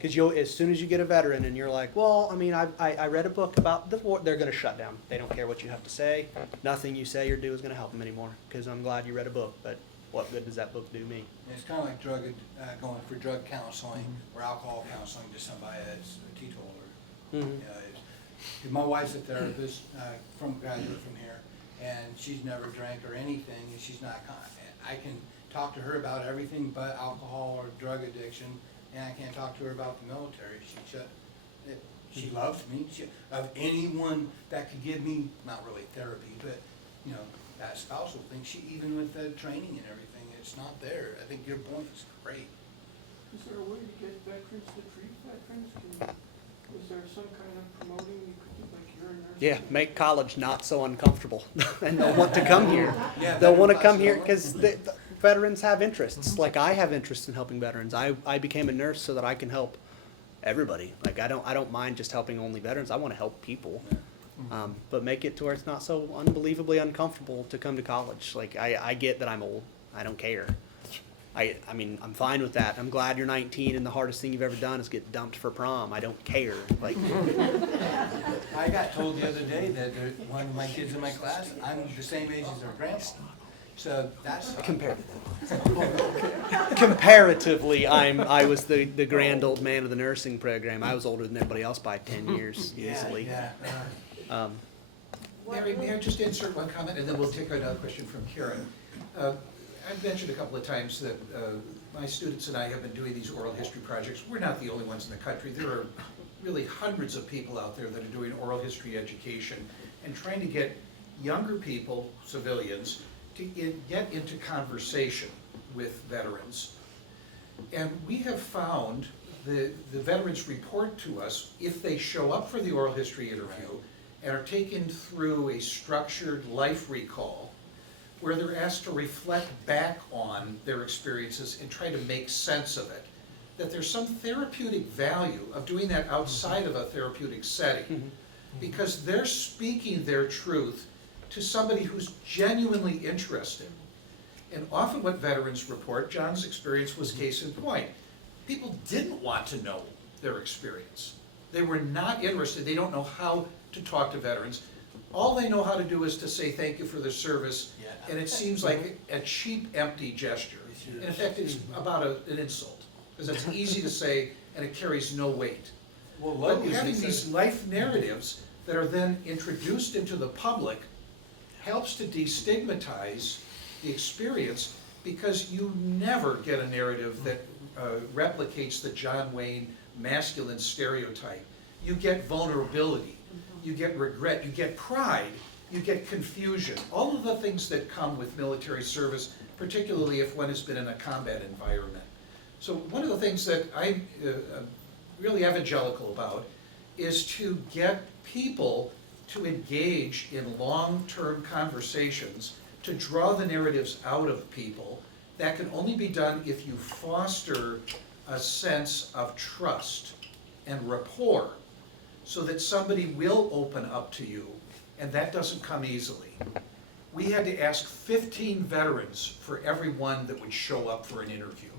because as soon as you get a veteran and you're like, well, I mean, I read a book about the war, they're going to shut down. They don't care what you have to say. Nothing you say or do is going to help them anymore, because I'm glad you read a book, but what good does that book do me? It's kind of like going for drug counseling or alcohol counseling to somebody that's a teetotaler. Mhm. My wife's a therapist, graduate from here, and she's never drank or anything, and she's not, I can talk to her about everything but alcohol or drug addiction, and I can't talk to her about the military. She loves me. Of anyone that could give me, not really therapy, but, that spousal thing, even with the training and everything, it's not there. I think your point is great. Is there a way to get veterans to treat veterans? Is there some kind of promoting you could do, like you're a nurse? Yeah, make college not so uncomfortable, and they'll want to come here. Yeah, They'll want to veteran come here classes because the veterans have interests. Like, I have interest in helping veterans. I became a nurse so that I can help everybody. Like, I don't mind just helping only veterans. I want to help people. But make it to where it's not so unbelievably uncomfortable to come to college. Like, I get that I'm old. I don't care. I mean, I'm fine with that. I'm glad you're 19 and the hardest thing you've ever done is get dumped for prom. I don't care. Like, I got told the other day that one of my kids in my class, I'm the same age as their grandpa. So that's comparatively, I was the grand old man of the nursing program. I was older than everybody else by 10 years easily. Yeah. Mary, may I just insert one comment, and then we'll take another question from Karen. I've mentioned a couple of times that my students and I have been doing these oral history projects. We're not the only ones in the country. There are really hundreds of people out there that are doing oral history education and trying to get younger people, civilians, to get into conversation with veterans. And we have found the veterans report to us, if they show up for the oral history interview and are taken through a structured life recall, where they're asked to reflect back on their experiences and try to make sense of it, that there's some therapeutic value of doing that outside of a therapeutic setting, because they're speaking their truth to somebody who's genuinely interested. And often what veterans report, John's experience was case in point, people didn't want to know their experience. They were not interested. They don't know how to talk to veterans. All they know how to do is to say thank you for their service, and it seems like a cheap, empty gesture. In fact, it's about an insult, because it's easy to say and it carries no weight. But having these life narratives that are then introduced into the public helps to destigmatize the experience, because you never get a narrative that replicates the John Wayne masculine stereotype. You get vulnerability, you get regret, you get pride, you get confusion, all of the things that come with military service, particularly if one has been in a combat environment. So one of the things that I'm really evangelical about is to get people to engage in long-term conversations, to draw the narratives out of people. That can only be done if you foster a sense of trust and rapport, so that somebody will open up to you, and that doesn't come easily. We had to ask 15 veterans for every one that would show up for an interview,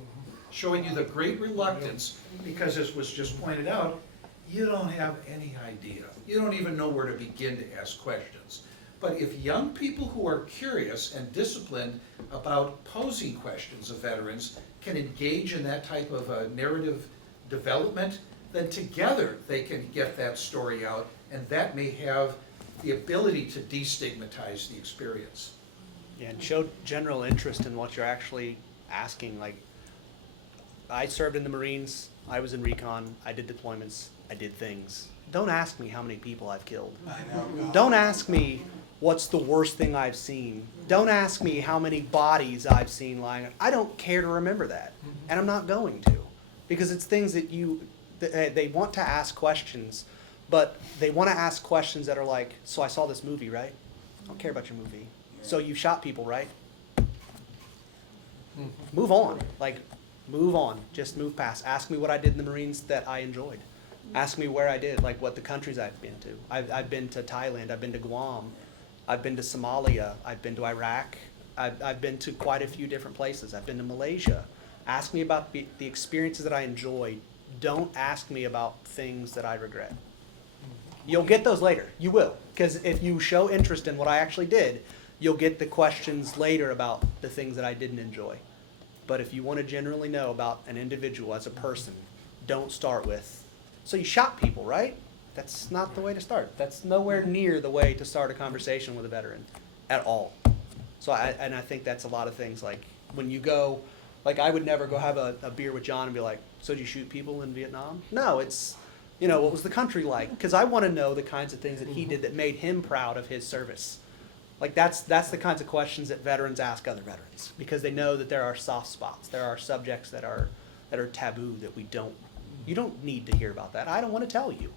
showing you the great reluctance, because as was just pointed out, you don't have any idea. You don't even know where to begin to ask questions. But if young people who are curious and disciplined about posing questions of veterans can engage in that type of a narrative development, then together they can get that story out, and that may have the ability to destigmatize the experience. Yeah, and show general interest in what you're actually asking. Like, I served in the Marines, I was in recon, I did deployments, I did things. Don't ask me how many people I've killed. I know. Don't ask me what's the worst thing I've seen. Don't ask me how many bodies I've seen lying. I don't care to remember that, and I'm not going to, because it's things that they want to ask questions, but they want to ask questions that are like, so I saw this movie, right? I don't care about your movie. So you shot people, right? Move on. Like, move on. Just move past. Ask me what I did in the Marines that I enjoyed. Ask me where I did, like what the countries I've been to. I've been to Thailand. I've been to Guam. I've been to Somalia. I've been to Iraq. I've been to quite a few different places. I've been to Malaysia. Ask me about the experiences that I enjoyed. Don't ask me about things that I regret. You'll get those later. You will. Because if you show interest in what I actually did, you'll get the questions later about the things that I didn't enjoy. But if you want to generally know about an individual as a person, don't start with, so you shot people, right? That's not the way to start. That's nowhere near the way to start a conversation with a veteran at all. So I think that's a lot of things, like when you go, like I would never go have a beer with John and be like, so did you shoot people in Vietnam? No, it's, what was the country like? Because I want to know the kinds of things that he did that made him proud of his service. Like that's the kinds of questions that veterans ask other veterans, because they know that there are soft spots. There are subjects that are taboo that you don't need to hear about that. I don't want to tell you.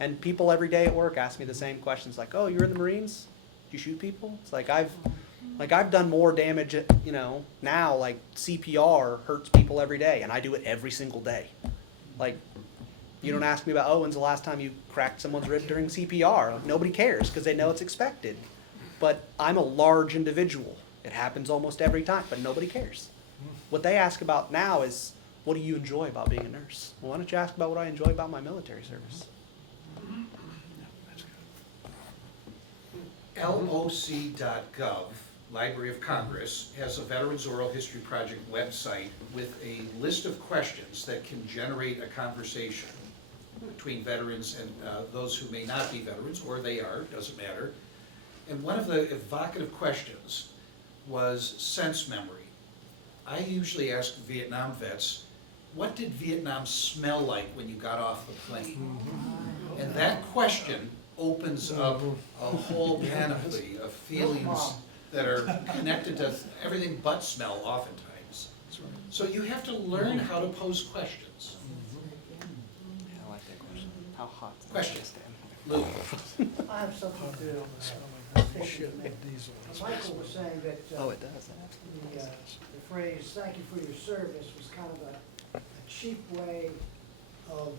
And people every day at work ask me the same questions, like, oh, you're in the Marines? Did you shoot people? It's like I've done more damage, now, like CPR hurts people every day, and I do it every single day. Like, you don't ask me about, oh, when's the last time you cracked someone's rib during CPR? Nobody cares, because they know it's expected. But I'm a large individual. It happens almost every time, but nobody cares. What they ask about now is, what do you enjoy about being a nurse? Well, why don't you ask about what I enjoy about my military service? LOC.gov, Library of Congress, has a Veterans Oral History Project website with a list of questions that can generate a conversation between veterans and those who may not be veterans, or they are, doesn't matter. And one of the evocative questions was sense memory. I usually ask Vietnam vets, what did Vietnam smell like when you got off the plane? And that question opens up a whole panoply of feelings that are connected to everything but smell oftentimes. So you have to learn how to pose questions. I like that question. How hot? Question. Lou. I have something to Shit, diesel. Michael was saying that Oh, it does. the phrase, thank you for your service, was kind of a cheap way of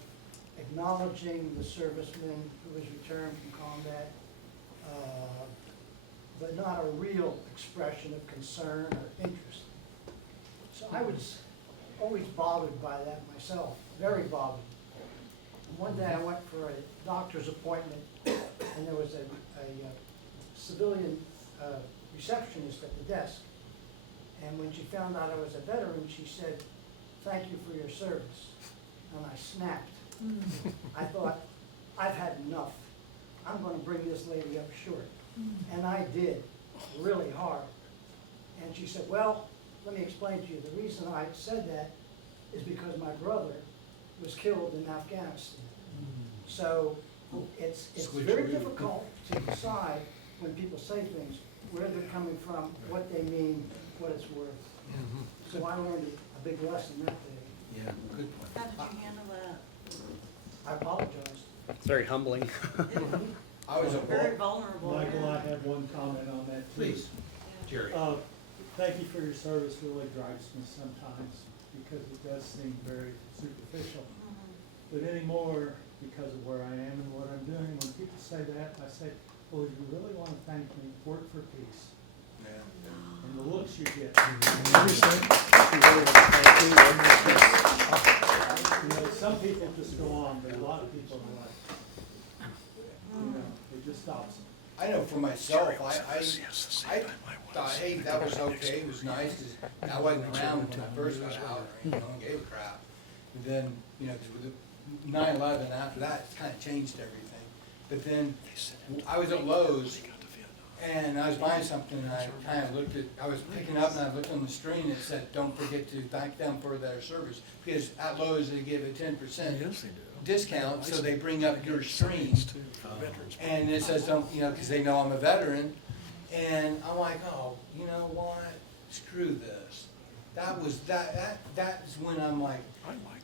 acknowledging the serviceman who was returned from combat, but not a real expression of concern or interest. So I was always bothered by that myself, very bothered. And one day I went for a doctor's appointment, and there was a civilian receptionist at the desk. And when she found out I was a veteran, she said, thank you for your service. And I snapped. I thought, I've had enough. I'm going to bring this lady up short. And I did, really hard. And she said, well, let me explain to you. The reason I said that is because my brother was killed in Afghanistan. So it's very difficult to decide when people say things, where they're coming from, what they mean, what it's worth. So I learned a big lesson that day. Yeah, good point. How did you handle that? I apologize. It's very humbling. I was a Very vulnerable. Michael, I have one comment on that too. Please, Jerry. Thank you for your service really drives me sometimes, because it does seem very superficial. But anymore, because of where I am and what I'm doing, when people say that, I say, well, if you really want to thank me, work for peace. And the looks you get. Some people just go on, but a lot of people are like, it just stops them. I know for myself, I thought, hey, that was okay, it was nice. I wasn't around when I first got out, and gave a crap. And then, with the 9/11 after that, it's kind of changed everything. But then, I was at Lowe's, And I was buying something, and I kind of looked at, I was picking up, and I looked on the screen, it said, don't forget to thank them for their service. Because at Lowe's, they give a 10% discount, so they bring up your screen. And it says, don't, you know, because they know I'm a veteran. And I'm like, oh, you know what? Screw this. That's when I'm like,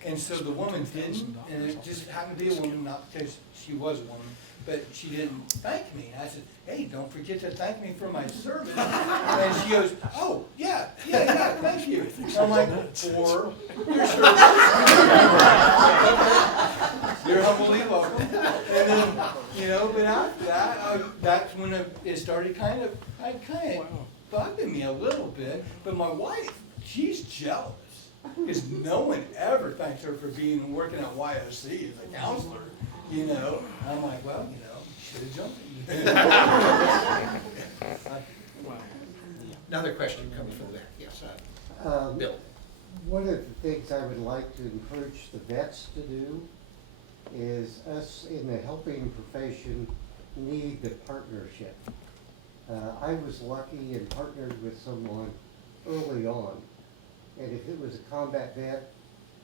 and so the woman didn't, and it just happened to be a woman, not because she was a woman, but she didn't thank me. And I said, hey, don't forget to thank me for my service. And she goes, oh, yeah, thank you. I'm like, for your service. You're humbly welcome. And then, you know, but after that, that's when it started kind of bugging me a little bit. But my wife, she's jealous. Because no one ever thanks her for working at YOC as a counselor, you know. I'm like, well, you know, should have jumped in. Another question coming from there, yes, Bill. One of the things I would like to encourage the vets to do is us in the helping profession need the partnership. I was lucky and partnered with someone early on. And if it was a combat vet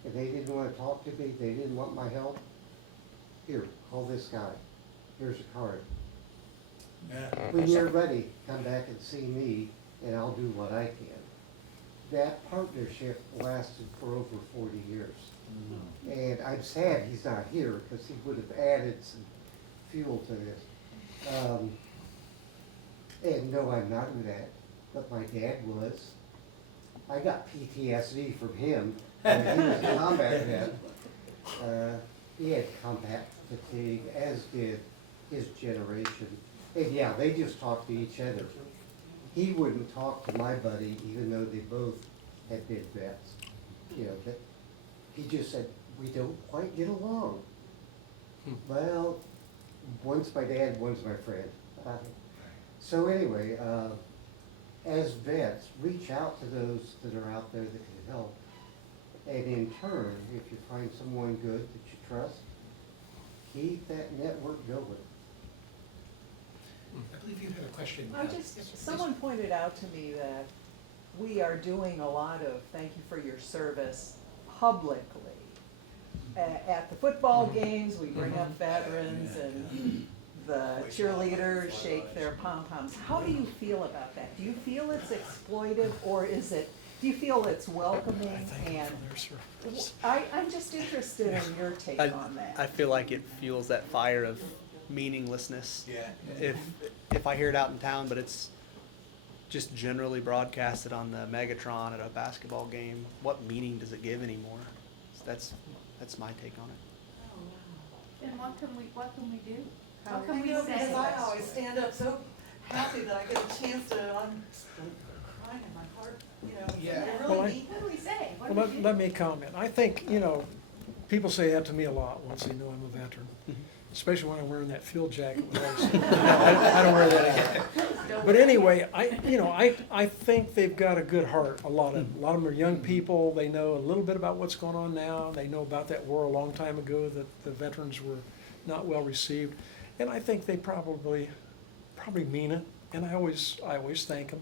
and they didn't want to talk to me, they didn't want my help, here, call this guy. Here's a card. When you're ready, come back and see me and I'll do what I can. That partnership lasted for over 40 years. And I'm sad he's not here because he would have added some fuel to this. And no, I'm not with that, but my dad was. I got PTSD from him. He was a combat vet. He had combat fatigue, as did his generation. And yeah, they just talked to each other. He wouldn't talk to my buddy, even though they both had been vets. You know, but he just said, we don't quite get along. Well, one's my dad, one's my friend. So anyway, as vets, reach out to those that are out there that can help. And in turn, if you find someone good that you trust, keep that network going. I believe you had a question. Yes, please. Someone pointed out to me that we are doing a lot of thank you for your service publicly. At the football games, we bring up veterans and the cheerleaders shake their pom-poms. How do you feel about that? Do you feel it's exploitive, or do you feel it's welcoming? And I'm just interested in your take on that. I feel like it fuels that fire of meaninglessness. Yeah. If I hear it out in town, but it's just generally broadcasted on the Megatron at a basketball game, what meaning does it give anymore? That's my take on it. Then what can we do? How I can we know, say because it? I always stand up so happy that I get a chance to, I'm crying in my heart, you know. Yeah. I Well, really mean What do we say? What Well, do we do? let me comment. I think, you know, people say that to me a lot once they know I'm a veteran, especially when I'm wearing that field jacket. I don't wear that anymore. But anyway, I think they've got a good heart. A lot of them are young people. They know a little bit about what's going on now. They know about that war a long time ago that the veterans were not well received, and I think they probably mean it. And I always thank them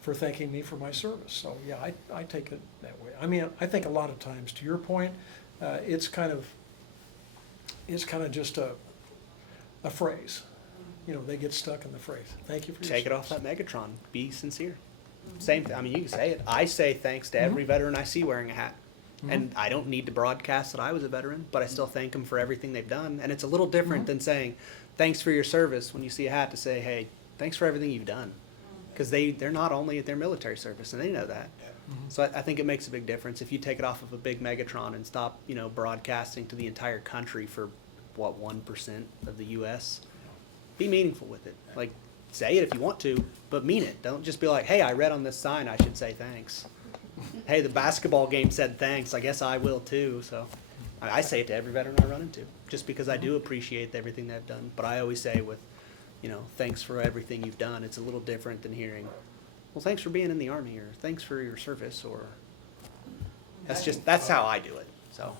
for thanking me for my service. So yeah, I take it that way. I mean, I think a lot of times, to your point, it's kind of just a phrase. You know, they get stuck in the phrase. Thank you for your Take it service. off that Megatron. Be sincere. Same thing. I mean, you can say it. I say thanks to every veteran I see wearing a hat. And I don't need to broadcast that I was a veteran, but I still thank them for everything they've done. And it's a little different than saying, thanks for your service, when you see a hat, to say, hey, thanks for everything you've done. Because they're not only at their military service, and they know that. So I think it makes a big difference if you take it off of a big Megatron and stop, broadcasting to the entire country for, 1% of the U.S. Be meaningful with it. Like, say it if you want to, but mean it. Don't just be like, hey, I read on this sign, I should say thanks. Hey, the basketball game said thanks, I guess I will too. So I say it to every veteran I run into, just because I do appreciate everything they've done. But I always say with, thanks for everything you've done. It's a little different than hearing, well, thanks for being in the Army, or thanks for your service, or that's how I do it. So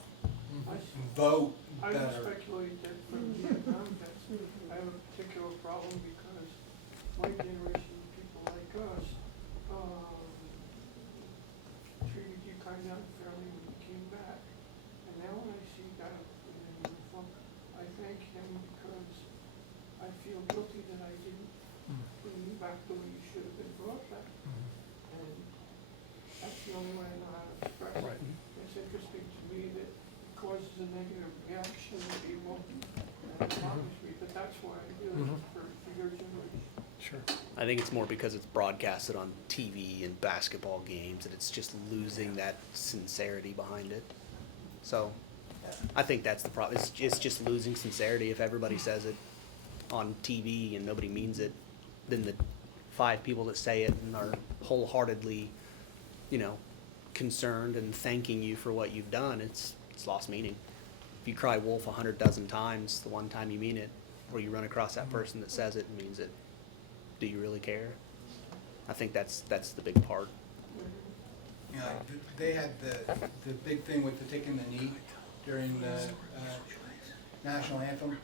Vote I would better. speculate that for Vietnam vets, I have a particular problem because my generation, people like us, treated you kind of unfairly when you came back. And now when I see that in the uniform, I thank him because I feel guilty that I didn't bring you back the way you should have been brought back. And that's the only way I know how to express it. Right. It's interesting to me that it causes a negative reaction in people, and it bothers me, but that's why I do it for your generation. Sure. I think it's more because it's broadcasted on TV and basketball games, and it's just losing that sincerity behind it. So, I think that's the problem. It's just losing sincerity. If everybody says it on TV and nobody means it, then the 5 people that say it and are wholeheartedly, concerned and thanking you for what you've done, it's lost meaning. If you cry wolf 100 dozen times, the one time you mean it, or you run across that person that says it and means it, do you really care? I think that's the big part. You know, they had the big thing with the taking the knee during the national anthem.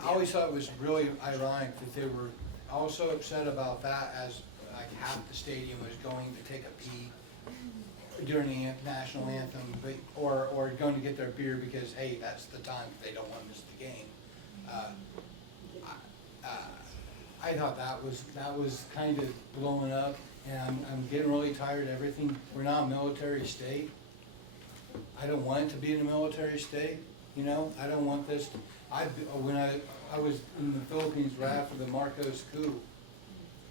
I always thought it was really ironic that they were also upset about that, as like half the stadium was going to take a pee during the national anthem, or going to get their beer because, hey, that's the time they don't want to miss the game. I thought that was kind of blowing up, and I'm getting really tired of everything. We're not a military state. I don't want it to be in a military state. I don't want this. When I was in the Philippines right after the Marcos coup,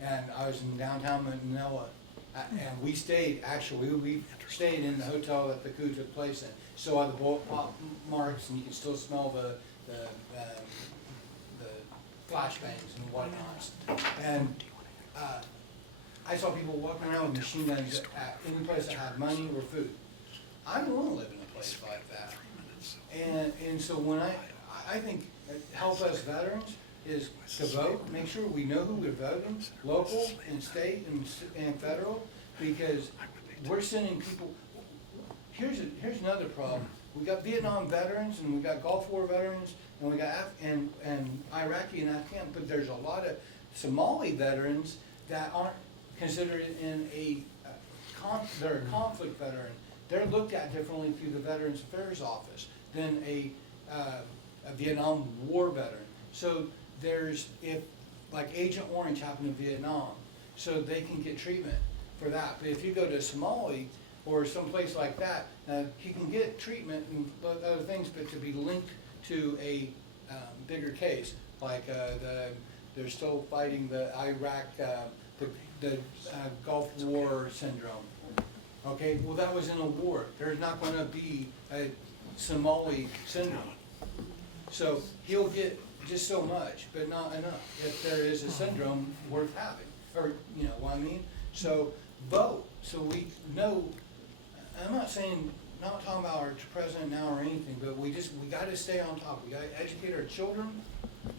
and I was in downtown Manila, and we stayed in the hotel that the coup took place in. Saw the bullet marks, and you can still smell the flashbangs and whatnot. And I saw people walking around with machine guns at any place that had money or food. I don't want to live in a place like that. And so when I think help us veterans is to vote, make sure we know who we're voting, local and state and federal, because we're sending people. Here's another problem. We got Vietnam veterans, and we got Gulf War veterans, and we got and Iraqi and Afghan, but there's a lot of Somali veterans that aren't considered in they're a conflict veteran. They're looked at differently through the Veterans Affairs Office than a Vietnam War veteran. So if like Agent Orange happened in Vietnam, so they can get treatment for that. But if you go to Somali or someplace like that, he can get treatment and other things, but to be linked to a bigger case, like they're still fighting the Iraq, the Gulf War syndrome. Okay, well that was in a war. There's not going to be a Somali syndrome. So he'll get just so much, but not enough if there is a syndrome worth having, or you know what I mean? So vote, so we know. I'm not talking about our president now or anything, but we got to stay on top. We got to educate our children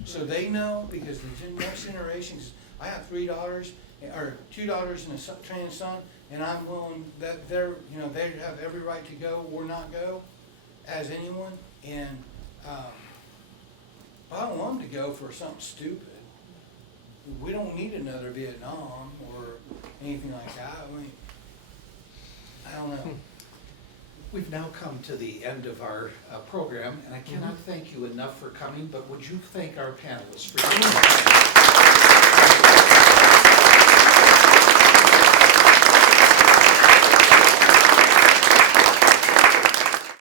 so they know, because the next generations. I have 3 daughters, or 2 daughters and a training son, and I'm willing that they have every right to go or not go, as anyone, and I don't want them to go for something stupid. We don't need another Vietnam or anything like that. I mean, I don't know. We've now come to the end of our program, and I cannot thank you enough for coming, but would you thank our panelists for being here?